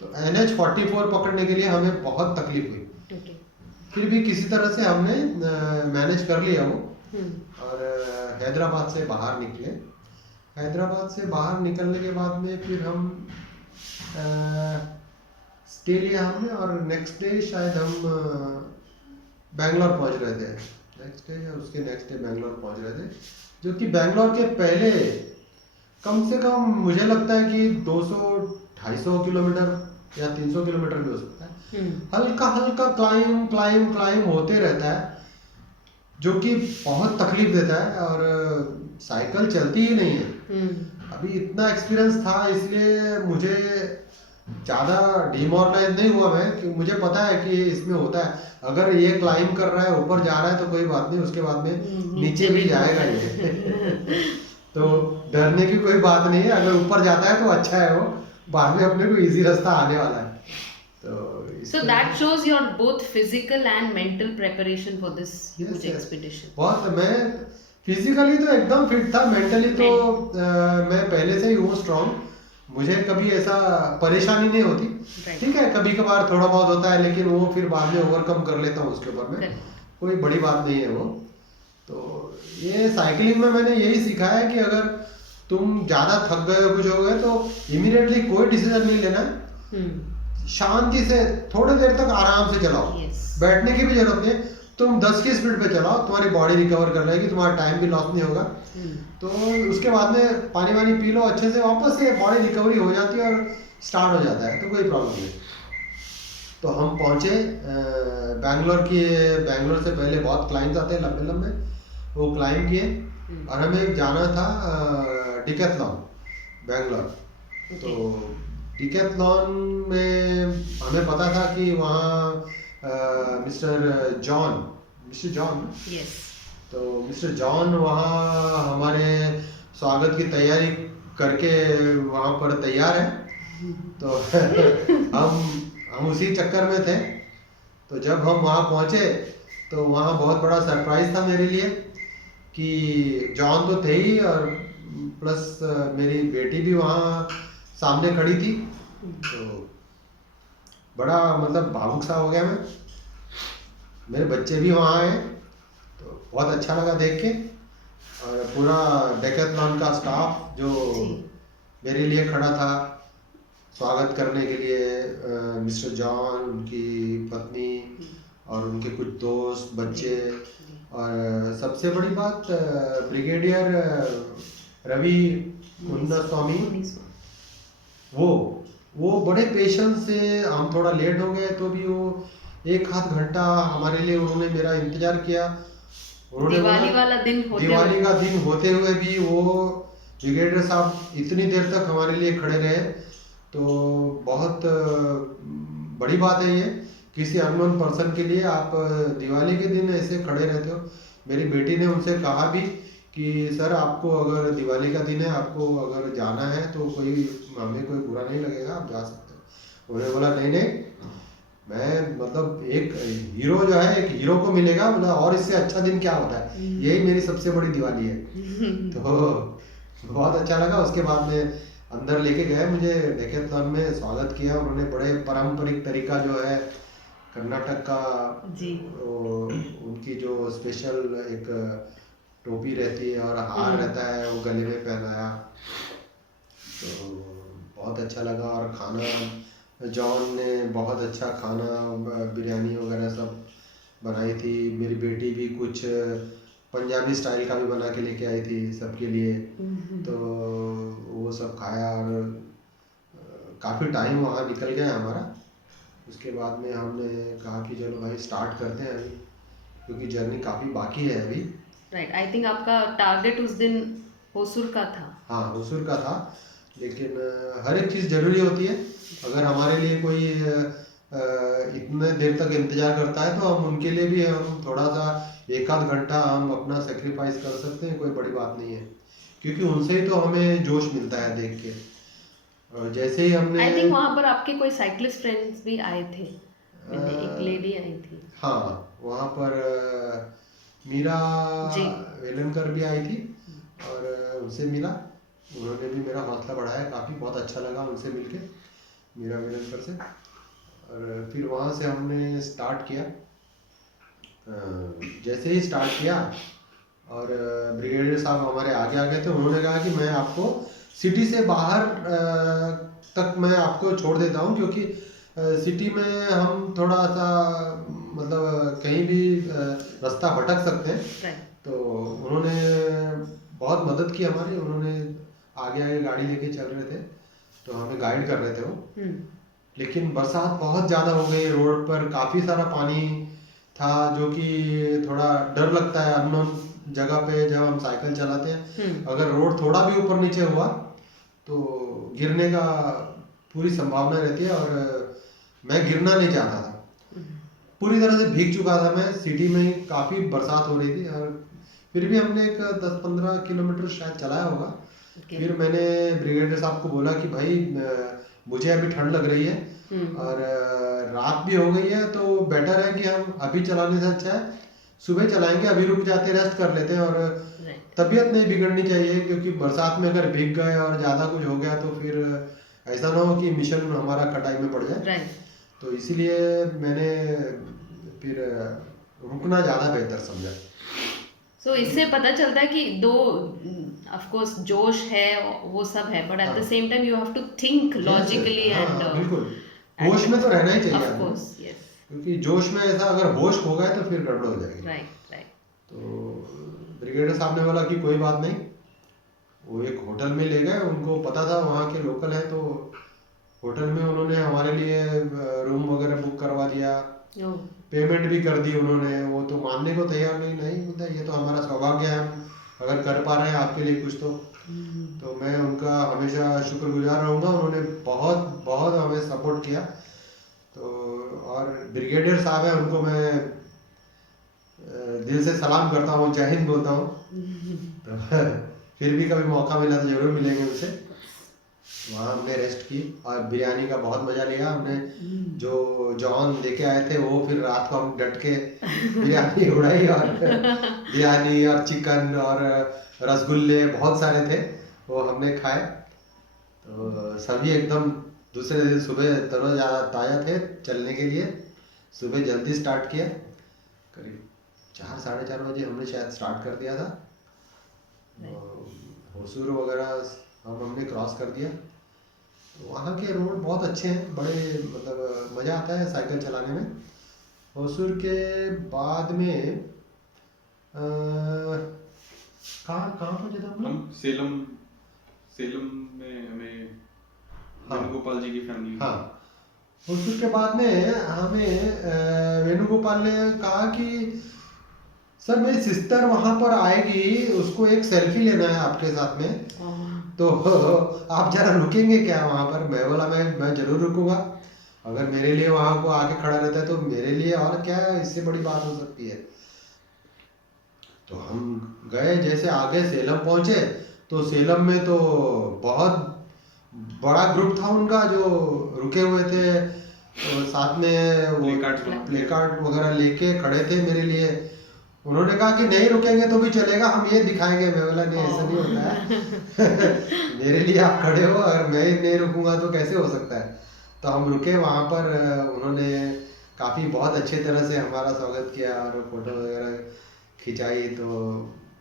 तो NH 44 पकड़ने के लिए हमें बहुत तकलीफ हुई। फिर भी किसी तरह से हमने मैनेज कर लिया वो, और हैदराबाद से बाहर निकले। हैदराबाद से बाहर निकलने के बाद में फिर हम स्टे लिया हमने, और नेक्स्ट डे शायद हम बैंगलोर पहुंच रहे थे। नेक्स्ट डे या उसके नेक्स्ट डे बैंगलोर पहुंच रहे थे, जो कि बैंगलोर के पहले कम से कम मुझे लगता है कि 250 किलोमीटर या 300 किलोमीटर भी हो सकता है। हल्का हल्का क्लाइम क्लाइम क्लाइम होते रहता है, जो कि बहुत तकलीफ देता है और साइकिल चलती ही नहीं है। अभी इतना एक्सपीरियंस था इसलिए मुझे ज़्यादा डिमोरलाइज नहीं हुआ मैं, कि मुझे पता है कि इसमें होता है, अगर ये क्लाइम कर रहा है ऊपर जा रहा है तो कोई बात नहीं, उसके बाद में नीचे भी जाएगा ये तो डरने की कोई बात नहीं है, अगर ऊपर जाता है तो अच्छा है, वो बाद में अपने को इजी रास्ता आने वाला है। So that shows your both physical and mental preparation for this huge expedition. बहुत, मैं फिजिकली तो एकदम फिट था, मेंटली तो मैं पहले से ही हूँ स्ट्रॉन्ग, मुझे कभी ऐसा परेशानी नहीं होती। ठीक है, कभी कभार थोड़ा बहुत होता है, लेकिन वो फिर बाद में ओवरकम कर लेता हूँ उसके ऊपर में, कोई बड़ी बात नहीं है वो। तो ये साइकिलिंग में मैंने यही सीखा है कि अगर तुम ज़्यादा थक गए हो, कुछ हो गए, तो इमीडिएटली कोई डिसीजन नहीं लेना है, शांति से थोड़ी देर तक आराम से चलाओ। बैठने की भी जरूरत नहीं, तुम 10 की स्पीड पे चलाओ, तुम्हारी बॉडी रिकवर कर लेगी, तुम्हारा टाइम भी लॉस नहीं होगा। तो उसके बाद में पानी वानी पी लो अच्छे से, वापस से बॉडी रिकवरी हो जाती है और स्टार्ट हो जाता है, तो कोई प्रॉब्लम नहीं। तो हम पहुंचे बैंगलोर से पहले बहुत क्लाइंब्स आते हैं लंबे लंबे, वो क्लाइंब किए और हमें जाना था डिकैथलॉन बैंगलोर। तो डिकैथलॉन में हमें पता था कि वहाँ मिस्टर जॉन तो मिस्टर जॉन वहाँ हमारे स्वागत की तैयारी करके वहाँ पर तैयार है। तो हम उसी चक्कर में थे। तो जब हम वहाँ पहुँचे तो वहाँ बहुत बड़ा सरप्राइज था मेरे लिए कि जॉन तो थे ही और प्लस मेरी बेटी भी वहाँ सामने खड़ी थी। तो बड़ा मतलब भावुक सा हो गया मैं, मेरे बच्चे भी वहाँ आए, तो बहुत अच्छा लगा देख के। और पूरा डेकेथलॉन का स्टाफ जो मेरे लिए खड़ा था स्वागत करने के लिए, मिस्टर जॉन, उनकी पत्नी और उनके कुछ दोस्त, बच्चे, और सबसे बड़ी बात ब्रिगेडियर रवि कुंदस्वामी, वो बड़े पेशेंस से, हम थोड़ा लेट हो गए तो भी वो 1 आध घंटा हमारे लिए उन्होंने मेरा इंतजार किया। दिवाली वाला दिन दिवाली का दिन होते हुए भी वो ब्रिगेडियर साहब इतनी देर तक हमारे लिए खड़े रहे, तो बहुत बड़ी बात है ये, किसी अननोन पर्सन के लिए आप दिवाली के दिन ऐसे खड़े रहते हो। मेरी बेटी ने उनसे कहा भी कि सर आपको अगर दिवाली का दिन है, आपको अगर जाना है तो हमें कोई बुरा नहीं लगेगा, आप जा सकते हो। उन्होंने बोला नहीं, मैं मतलब एक हीरो जो है, एक हीरो को मिलेगा, बोला और इससे अच्छा दिन क्या होता है, यही मेरी सबसे बड़ी दिवाली है। तो बहुत अच्छा लगा। उसके बाद में अंदर लेके गए, मुझे डेकेथलॉन में स्वागत किया उन्होंने, बड़े पारंपरिक तरीका जो है कर्नाटक का, उनकी जो स्पेशल एक टोपी रहती है और हार रहता है वो गले में पहनाया, तो बहुत अच्छा लगा। और खाना जॉन ने बहुत अच्छा खाना, बिरयानी वगैरह सब बनाई थी। मेरी बेटी भी कुछ पंजाबी स्टाइल का भी बना के लेके आई थी सबके लिए, तो वो सब खाया और काफ़ी टाइम वहाँ निकल गया हमारा। उसके बाद में हमने कहा कि चलो भाई स्टार्ट करते हैं अभी, क्योंकि जर्नी काफ़ी बाकी है अभी। राइट, आई थिंक आपका टारगेट उस दिन होसुर का था। हाँ, होसुर का था, लेकिन हर एक चीज़ ज़रूरी होती है। अगर हमारे लिए कोई इतने देर तक इंतज़ार करता है तो हम उनके लिए भी हम थोड़ा सा 1 आध घंटा हम अपना सेक्रीफाइस कर सकते हैं, कोई बड़ी बात नहीं है, क्योंकि उनसे ही तो हमें जोश मिलता है देख के। और जैसे ही हमने, आई थिंक वहाँ पर आपके कोई साइकिलिस्ट फ्रेंड्स भी आए थे, एक लेडी आई थी। हाँ, वहाँ पर मीरा वेलनकर भी आई थी और उनसे मिला, उन्होंने भी मेरा हौसला बढ़ाया काफ़ी, बहुत अच्छा लगा उनसे मिलके, मीरा वेलनकर से। और फिर वहाँ से हमने स्टार्ट किया। जैसे ही स्टार्ट किया और ब्रिगेडियर साहब हमारे आगे आ गए थे, उन्होंने कहा कि मैं आपको सिटी से बाहर तक मैं आपको छोड़ देता हूँ, क्योंकि सिटी में हम थोड़ा सा मतलब कहीं भी रास्ता भटक सकते हैं। तो उन्होंने बहुत मदद की हमारी, उन्होंने आगे आगे गाड़ी लेके चल रहे थे, तो हमें गाइड कर रहे थे वो। हम्म, लेकिन बरसात बहुत ज़्यादा हो गई, रोड पर काफ़ी सारा पानी था, जो कि थोड़ा डर लगता है अननोन जगह पे जब हम साइकिल चलाते हैं। अगर रोड थोड़ा भी ऊपर नीचे हुआ तो गिरने का पूरी संभावना रहती है, और मैं गिरना नहीं चाहता था। पूरी तरह से भीग चुका था मैं, सिटी में ही काफ़ी बरसात हो रही थी, और फिर भी हमने एक 10-15 किलोमीटर शायद चलाया होगा। Okay. फिर मैंने ब्रिगेडियर साहब को बोला कि भाई मुझे अभी ठंड लग रही है, और रात भी हो गई है, तो बेटर है कि हम अभी चलाने से अच्छा है सुबह चलाएंगे, अभी रुक जाते रेस्ट कर लेते हैं, और Right. तबीयत नहीं बिगड़नी चाहिए, क्योंकि बरसात में अगर भीग गए और ज़्यादा कुछ हो गया तो फिर ऐसा ना हो कि मिशन हमारा कटाई में पड़ जाए। Right. तो इसीलिए मैंने फिर रुकना ज़्यादा बेहतर समझा। सो इससे पता चलता है कि दो ऑफ कोर्स जोश है वो सब है, बट एट द हाँ। Same time you have to think logically हाँ, एंड बिल्कुल होश में तो रहना ही चाहिए ऑफ आदमी। कोर्स यस क्योंकि जोश में ऐसा अगर होश खो गए तो फिर गड़बड़ हो जाएगी। राइट राइट तो ब्रिगेडियर साहब ने बोला कि कोई बात नहीं, वो एक होटल में ले गए, उनको पता था वहाँ के लोकल हैं, तो होटल में उन्होंने हमारे लिए रूम वगैरह बुक करवा दिया, पेमेंट भी कर दी उन्होंने। वो तो मानने को तैयार नहीं होता, ये तो हमारा सौभाग्य है, हम अगर कर पा रहे हैं आपके लिए कुछ तो मैं उनका हमेशा शुक्रगुजार रहूँगा। उन्होंने बहुत बहुत हमें सपोर्ट किया। तो और ब्रिगेडियर साहब हैं, उनको मैं दिल से सलाम करता हूँ, जय हिंद बोलता हूँ। तो फिर भी कभी मौका मिला तो जरूर मिलेंगे उनसे। वहाँ हमने रेस्ट की और बिरयानी का बहुत मज़ा लिया हमने। जो जॉन लेके आए थे वो फिर रात को हम डट के बिरयानी उड़ाई, और बिरयानी और चिकन और रसगुल्ले बहुत सारे थे, वो हमने खाए। तो सभी एकदम दूसरे दिन सुबह तरोताज़ा ताज़ा थे चलने के लिए। सुबह जल्दी स्टार्ट किया, करीब 4-4:30 बजे हमने शायद स्टार्ट कर दिया था। होसूर वगैरह हमने क्रॉस कर दिया। तो वहाँ के रोड बहुत अच्छे हैं, बड़े मतलब मज़ा आता है साइकिल चलाने में। होसूर के बाद में कहाँ पहुँचे थे हम लोग? हम सेलम में हमें हाँ। वेणुगोपाल जी की फैमिली। हाँ, होसूर के बाद में हमें वेणुगोपाल ने कहा कि सर मेरी सिस्टर वहाँ पर आएगी, उसको एक सेल्फी लेना है आपके साथ में, तो आप जरा रुकेंगे क्या वहाँ पर? मैं बोला मैं जरूर रुकूंगा, अगर मेरे लिए वहाँ को आके खड़ा रहता है तो मेरे लिए और क्या इससे बड़ी बात हो सकती है। तो हम गए, जैसे आगे सेलम पहुँचे तो सेलम में तो बहुत बड़ा ग्रुप था उनका जो रुके हुए थे, तो साथ में वो प्लेकार्ड वगैरह लेके खड़े थे मेरे लिए। उन्होंने कहा कि नहीं रुकेंगे तो भी चलेगा, हम ये दिखाएंगे। मैं बोला नहीं, ऐसा नहीं होता है मेरे लिए आप खड़े हो, अगर मैं नहीं रुकूंगा तो कैसे हो सकता है। तो हम रुके वहाँ पर, उन्होंने काफ़ी बहुत अच्छे तरह से हमारा स्वागत किया और फोटो वगैरह खिंचाई, तो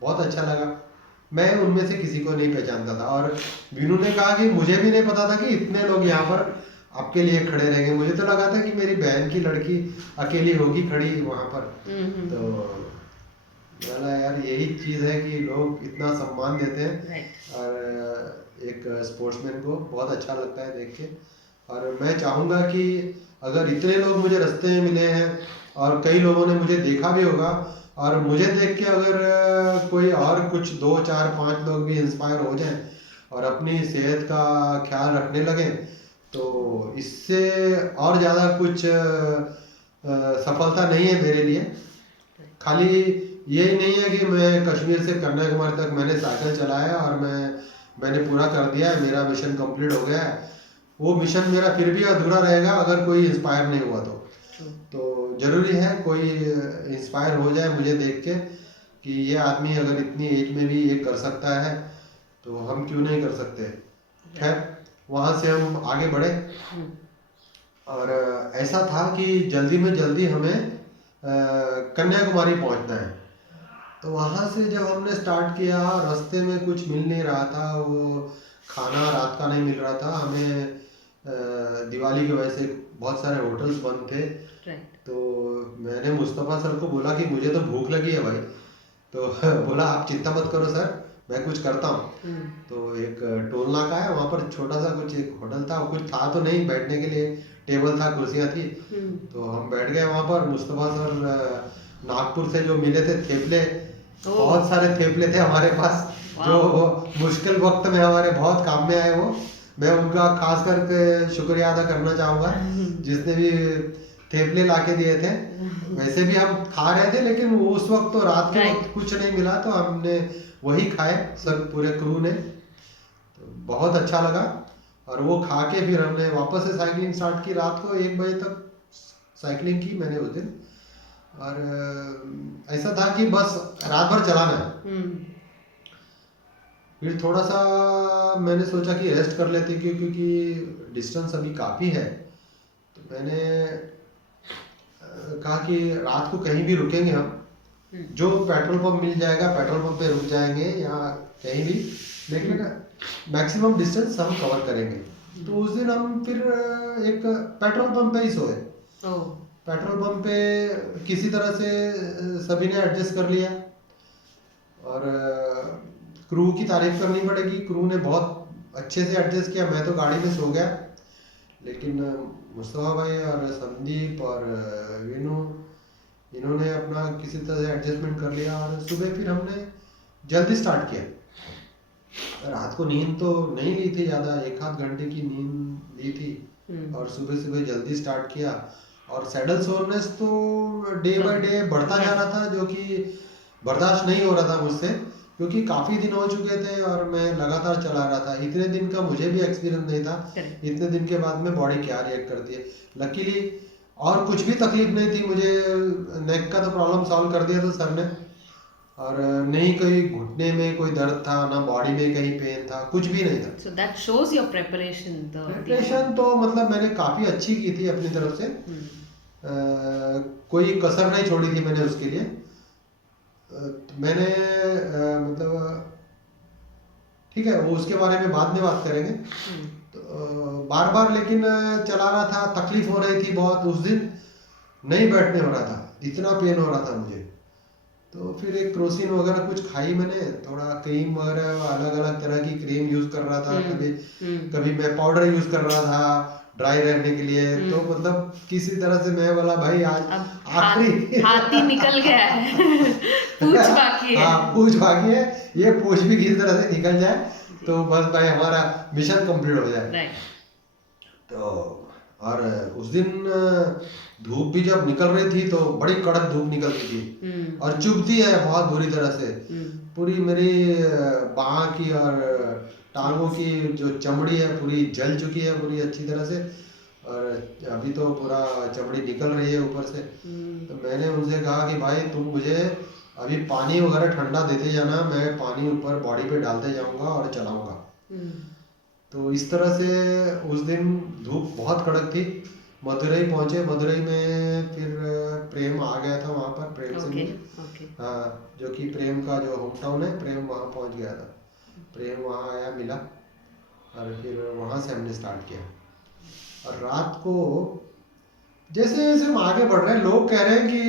बहुत अच्छा लगा। मैं उनमें से किसी को नहीं पहचानता था, और वीनू ने कहा कि मुझे भी नहीं पता था कि इतने लोग यहाँ पर आपके लिए खड़े रहेंगे। मुझे तो लगा था कि मेरी बहन की लड़की अकेली होगी खड़ी वहाँ पर। तो बोला यार यही चीज़ है कि लोग इतना सम्मान देते हैं, और एक स्पोर्ट्समैन को बहुत अच्छा लगता है देख के। और मैं चाहूँगा कि अगर इतने लोग मुझे रास्ते में मिले हैं और कई लोगों ने मुझे देखा भी होगा, और मुझे देख के अगर कोई और कुछ 2, 4, 5 लोग भी इंस्पायर हो जाएं और अपनी सेहत का ख्याल रखने लगें, तो इससे और ज़्यादा कुछ सफलता नहीं है मेरे लिए। खाली यही नहीं है कि मैं कश्मीर से कन्याकुमारी तक मैंने साइकिल चलाया और मैंने पूरा कर दिया है, मेरा मिशन कंप्लीट हो गया है। वो मिशन मेरा फिर भी अधूरा रहेगा अगर कोई इंस्पायर नहीं हुआ तो ज़रूरी है कोई इंस्पायर हो जाए मुझे देख के कि ये आदमी अगर इतनी एज में भी ये कर सकता है तो हम क्यों नहीं कर सकते। खैर वहाँ से हम आगे बढ़े, और ऐसा था कि जल्दी में जल्दी हमें कन्याकुमारी पहुँचना है। तो वहाँ से जब हमने स्टार्ट किया, रास्ते में कुछ मिल नहीं रहा था, वो खाना रात का नहीं मिल रहा था हमें। दिवाली की वजह से बहुत सारे होटल्स बंद थे। तो मैंने मुस्तफ़ा सर को बोला कि मुझे तो भूख लगी है भाई। तो बोला आप चिंता मत करो सर, मैं कुछ करता हूँ। तो एक टोल नाका है, वहाँ पर छोटा सा कुछ एक होटल था, कुछ था तो नहीं, बैठने के लिए टेबल था, कुर्सियाँ थी। तो हम बैठ गए वहाँ पर। मुस्तफा सर नागपुर से जो मिले थे, थेपले, बहुत सारे थेपले थे हमारे पास, जो मुश्किल वक्त में हमारे बहुत काम में आए। वो मैं उनका खास करके शुक्रिया अदा करना चाहूँगा, जिसने भी थेपले लाके दिए थे। वैसे भी हम खा रहे थे, लेकिन उस वक्त तो रात के वक्त कुछ नहीं मिला, तो हमने वही खाए सब पूरे क्रू ने। तो बहुत अच्छा लगा। और वो खा के फिर हमने वापस से साइकिलिंग स्टार्ट की। रात को 1 बजे तक साइकिलिंग की मैंने उस दिन। और ऐसा था कि बस रात भर चलाना है। फिर थोड़ा सा मैंने सोचा कि रेस्ट कर लेते, क्योंकि डिस्टेंस अभी काफ़ी है। तो मैंने कहा कि रात को कहीं भी रुकेंगे हम, जो पेट्रोल पंप मिल जाएगा पेट्रोल पंप पे रुक जाएंगे या कहीं भी, लेकिन मैक्सिमम डिस्टेंस हम कवर करेंगे। तो उस दिन हम फिर एक पेट्रोल पंप पे ही सोए। पेट्रोल पंप पे किसी तरह से सभी ने एडजस्ट कर लिया। और क्रू की तारीफ करनी पड़ेगी, क्रू ने बहुत अच्छे से एडजस्ट किया। मैं तो गाड़ी में सो गया, लेकिन मुस्तफा भाई और संदीप और विनू, इन्होंने अपना किसी तरह से एडजस्टमेंट कर लिया। और सुबह फिर हमने जल्दी स्टार्ट किया। रात को नींद तो नहीं ली थी ज़्यादा, 1-8 घंटे की नींद ली थी। और सुबह सुबह जल्दी स्टार्ट किया। और सैडल सोरनेस तो डे बाय डे बढ़ता जा रहा था, जो कि बर्दाश्त नहीं हो रहा था मुझसे, क्योंकि काफ़ी दिन हो चुके थे और मैं लगातार चला रहा था। इतने दिन का मुझे भी एक्सपीरियंस नहीं था, इतने दिन के बाद में बॉडी क्या रिएक्ट करती है। लकीली और कुछ भी तकलीफ नहीं थी मुझे। नेक का तो प्रॉब्लम सॉल्व कर दिया था सर ने, और नहीं कोई घुटने में कोई दर्द था, ना बॉडी में कहीं पेन था, कुछ भी नहीं था। So that shows your preparation. Preparation तो मतलब मैंने काफ़ी अच्छी की थी अपनी तरफ से। कोई कसर नहीं छोड़ी थी मैंने उसके लिए। मैंने मतलब ठीक है, वो उसके बारे में बाद में बात करेंगे। तो बार बार लेकिन चला रहा था, तकलीफ हो रही थी बहुत। उस दिन नहीं बैठने हो रहा था, इतना पेन हो रहा था मुझे। तो फिर एक क्रोसिन वगैरह कुछ खाई मैंने, थोड़ा क्रीम वगैरह, अलग अलग तरह की क्रीम यूज कर रहा था। कभी मैं पाउडर यूज कर रहा था ड्राई रहने के लिए। तो मतलब किसी तरह से मैं बोला भाई आज आखिरी हाथी निकल गया है। पूछ बाकी है। हाँ, पूछ बाकी है, ये पूछ भी किसी तरह से निकल जाए तो बस भाई हमारा मिशन कंप्लीट हो जाए। तो और उस दिन धूप भी जब निकल रही थी तो बड़ी कड़क धूप निकलती थी और चुभती है बहुत बुरी तरह से। पूरी मेरी बाह की और टांगों की जो चमड़ी है पूरी जल चुकी है पूरी अच्छी तरह से, और अभी तो पूरा चमड़ी निकल रही है ऊपर से। तो मैंने उनसे कहा कि भाई तुम मुझे अभी पानी वगैरह ठंडा देते जाना, मैं पानी ऊपर बॉडी पे डालते जाऊंगा और चलाऊंगा। तो इस तरह से उस दिन धूप बहुत कड़क थी। मदुरई पहुंचे, मदुरई में फिर प्रेम आ गया था वहाँ पर, प्रेम से मिले। हाँ, जो कि प्रेम का जो होम टाउन है, प्रेम वहाँ पहुँच गया था। प्रेम वहाँ आया, मिला, और फिर वहाँ से हमने स्टार्ट किया। और रात को जैसे जैसे हम आगे बढ़ रहे हैं, लोग कह रहे हैं कि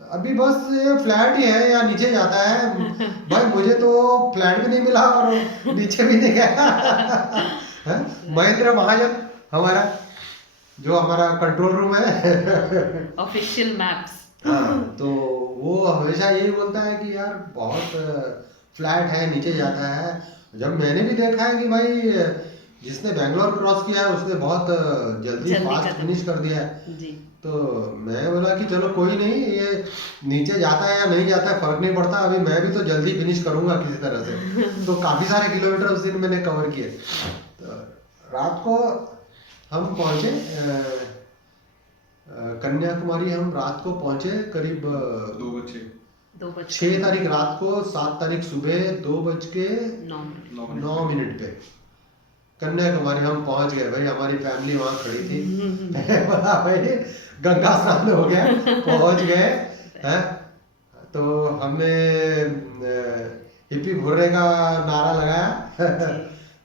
अभी बस ये फ्लैट ही है या नीचे जाता है। भाई मुझे तो फ्लैट भी नहीं मिला और नीचे भी नहीं गया। महेंद्र महाजन हमारा, जो हमारा कंट्रोल रूम है, ऑफिशियल मैप्स, हाँ, तो वो हमेशा यही बोलता है कि यार बहुत फ्लैट है, नीचे जाता है। जब मैंने भी देखा है कि भाई जिसने बैंगलोर क्रॉस किया है उसने बहुत जल्दी फास्ट फिनिश कर दिया है जी। तो मैं बोला कि चलो कोई नहीं, ये नीचे जाता है या नहीं जाता है फर्क नहीं पड़ता, अभी मैं भी तो जल्दी फिनिश करूंगा किसी तरह से। तो काफ़ी सारे किलोमीटर उस दिन मैंने कवर किए। तो रात को हम पहुँचे कन्याकुमारी। हम रात को पहुँचे करीब 6 तारीख रात को, 7 तारीख सुबह 2:09 पे कन्याकुमारी हम पहुंच गए। भाई हमारी फैमिली वहाँ खड़ी थी। मैं बोला भाई गंगा स्नान हो गया, पहुंच गए हैं। तो हमने हिप्पी भुर्रे का नारा लगाया।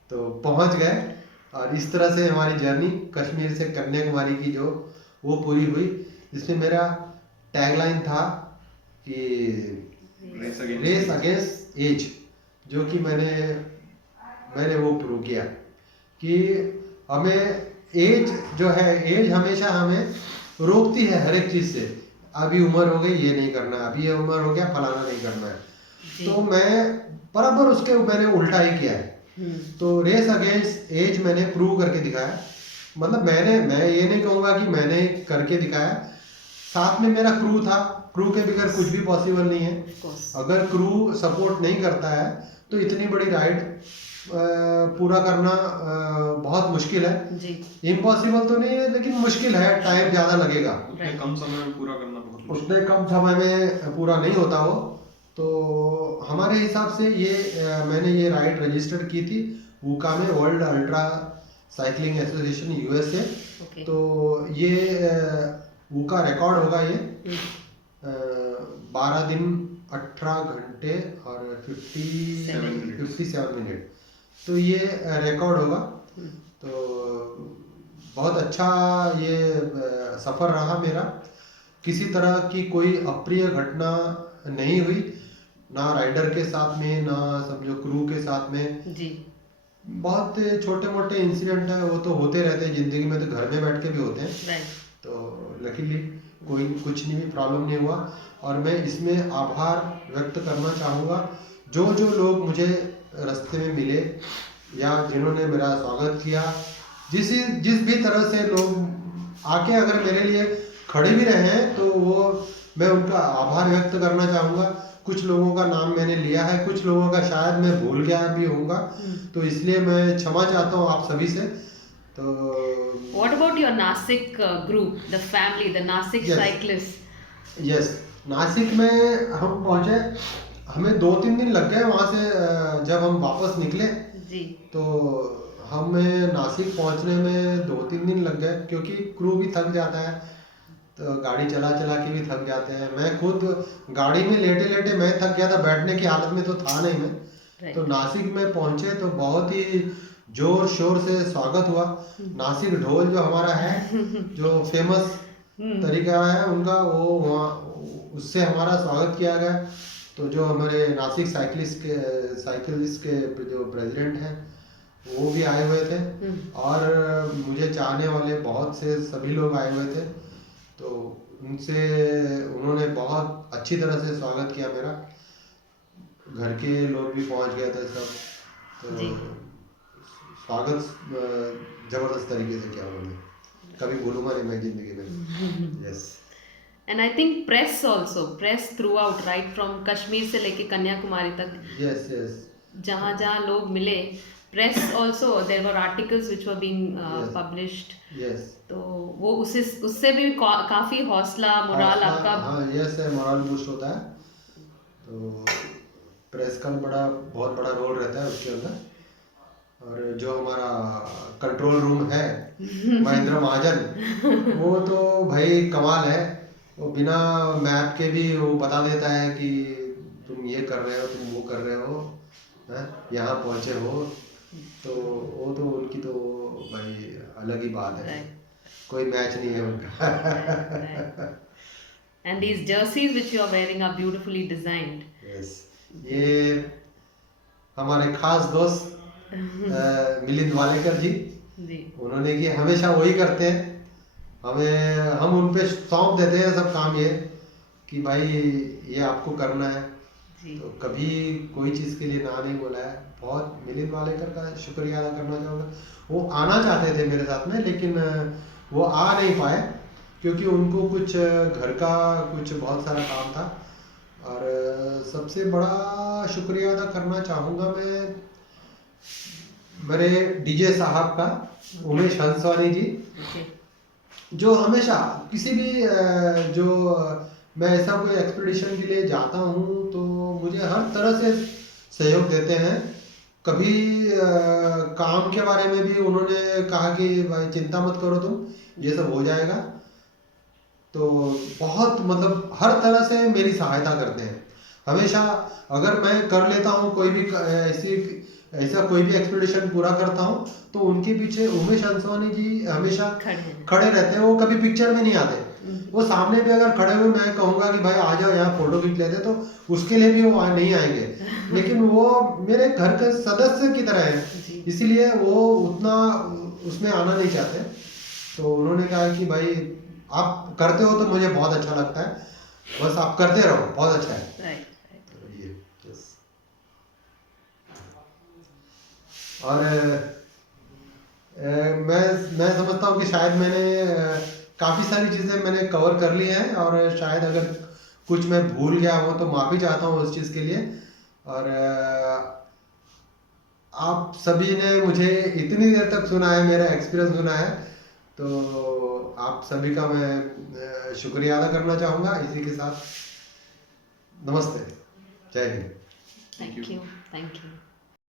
तो पहुंच गए, और इस तरह से हमारी जर्नी कश्मीर से कन्याकुमारी की जो वो पूरी हुई। इसमें मेरा टैगलाइन था कि रेस अगेंस्ट एज, जो कि मैंने वो प्रूव किया कि हमें एज जो है, एज हमेशा हमें रोकती है हर एक चीज़ से। अभी उम्र हो गई, ये नहीं करना है, अभी ये उम्र हो गया, फलाना नहीं करना है। जी। तो मैं बराबर उसके मैंने उल्टा ही किया है। तो रेस अगेंस्ट एज मैंने प्रूव करके दिखाया। मतलब मैं ये नहीं कहूँगा कि मैंने करके दिखाया, साथ में मेरा क्रू था। क्रू के बगैर कुछ भी पॉसिबल नहीं है। Of course. अगर क्रू सपोर्ट नहीं करता है तो इतनी बड़ी राइड पूरा करना बहुत मुश्किल है। जी। इम्पॉसिबल तो नहीं है, लेकिन मुश्किल है, टाइम ज़्यादा लगेगा। उतने कम समय में पूरा करना बहुत मुश्किल उतने कम समय में पूरा नहीं होता वो। तो हमारे हिसाब से मैंने ये राइड रजिस्टर की थी वूका में, world ultra cycling association USA। Okay. तो ये वूका रिकॉर्ड होगा ये 12 दिन 18 घंटे और 57 मिनट। तो ये रिकॉर्ड होगा। तो बहुत अच्छा ये सफ़र रहा मेरा। किसी तरह की कोई अप्रिय घटना नहीं हुई, ना राइडर के साथ में, ना समझो क्रू के साथ में। जी। बहुत छोटे मोटे इंसिडेंट है, वो तो होते रहते हैं ज़िंदगी में, तो घर में बैठ के भी होते हैं। राइट। तो लकीली कोई कुछ नहीं भी प्रॉब्लम नहीं हुआ। और मैं इसमें आभार व्यक्त करना चाहूँगा जो लोग मुझे रास्ते में मिले या जिन्होंने मेरा स्वागत किया। जिस भी तरह से लोग आके अगर मेरे लिए खड़े भी रहे हैं तो वो मैं उनका आभार व्यक्त करना चाहूँगा। कुछ लोगों का नाम मैंने लिया है, कुछ लोगों का शायद मैं भूल गया भी होऊंगा, तो इसलिए मैं क्षमा चाहता हूँ आप सभी से। तो What about your Nasik group, the family, the Nasik Yes. cyclists? Yes, Nashik में हम पहुँचे, हमें 2-3 दिन लग गए वहाँ से। जब हम वापस निकले जी। तो हमें नासिक पहुँचने में 2-3 दिन लग गए, क्योंकि क्रू भी थक जाता है, तो गाड़ी चला के भी थक जाते हैं। मैं खुद गाड़ी में लेटे मैं थक गया था, बैठने की हालत में तो था नहीं मैं। Right. तो नासिक में पहुँचे तो बहुत ही जोर शोर से स्वागत हुआ। नासिक ढोल जो हमारा है, जो फेमस तरीका है उनका, वो वहाँ उससे हमारा स्वागत किया गया। तो जो हमारे नासिक साइकिलिस्ट के जो प्रेसिडेंट हैं वो भी आए हुए थे, और मुझे चाहने वाले बहुत से सभी लोग आए हुए थे। तो उन्होंने बहुत अच्छी तरह से स्वागत किया मेरा। घर के लोग भी पहुंच गए थे सब। तो जी। स्वागत जबरदस्त तरीके से किया उन्होंने, कभी भूलूंगा नहीं मैं जिंदगी में। Yes. And I think press throughout, right from Kashmir से लेके कन्याकुमारी तक, यस यस जहाँ लोग मिले, press also there were articles which were being Yes. published. Yes. तो वो उससे भी काफी हौसला, मोराल आपका। हाँ यस है, मोरल बूस्ट होता है। तो प्रेस का बहुत बड़ा रोल रहता है उसके अंदर। और जो हमारा कंट्रोल रूम है महेंद्र महाजन, वो तो भाई कमाल है। वो बिना मैप के भी वो बता देता है कि तुम ये कर रहे हो, तुम वो कर रहे हो, यहाँ पहुँचे हो। तो वो तो उनकी तो भाई अलग ही बात है। कोई मैच नहीं है उनका। And these jerseys which you are wearing are beautifully designed. Yes. ये हमारे खास दोस्त मिलिंद वालेकर जी, उन्होंने कि हमेशा वही करते हैं। हम उन पे सौंप देते हैं सब काम, ये कि भाई ये आपको करना है। तो कभी कोई चीज़ के लिए ना नहीं बोला है। बहुत मिलिंद वालेकर का शुक्रिया अदा करना चाहूँगा। वो आना चाहते थे मेरे साथ में, लेकिन वो आ नहीं पाए क्योंकि उनको कुछ घर का कुछ बहुत सारा काम था। और सबसे बड़ा शुक्रिया अदा करना चाहूँगा मैं मेरे डीजे साहब का, उमेश हंसवानी जी, जो हमेशा किसी भी जो मैं ऐसा कोई एक्सपीडिशन के लिए जाता हूँ तो मुझे हर तरह से सहयोग देते हैं। कभी काम के बारे में भी उन्होंने कहा कि भाई चिंता मत करो तुम, ये सब हो जाएगा। तो बहुत मतलब हर तरह से मेरी सहायता करते हैं हमेशा। अगर मैं कर लेता हूँ कोई भी ऐसा कोई भी एक्सपीडिशन पूरा करता हूँ तो उनके पीछे उमेश हंसवानी जी हमेशा खड़े रहते हैं। वो कभी पिक्चर में नहीं आते, वो सामने भी अगर खड़े हुए मैं कहूँगा कि भाई आ जाओ यहाँ फोटो खींच लेते, तो उसके लिए भी वो नहीं आएंगे। लेकिन वो मेरे घर के सदस्य की तरह है, इसीलिए वो उतना उसमें आना नहीं चाहते। तो उन्होंने कहा कि भाई आप करते हो तो मुझे बहुत अच्छा लगता है, बस आप करते रहो, बहुत अच्छा है। राइट। तो ये yes। और मैं समझता हूँ कि शायद मैंने काफ़ी सारी चीज़ें मैंने कवर कर ली हैं, और शायद अगर कुछ मैं भूल गया हूँ तो माफ़ी चाहता हूँ उस चीज़ के लिए। और आप सभी ने मुझे इतनी देर तक सुना है, मेरा एक्सपीरियंस सुना है, तो आप सभी का मैं शुक्रिया अदा करना चाहूँगा। इसी के साथ नमस्ते, जय Hind. Thank you. Thank you.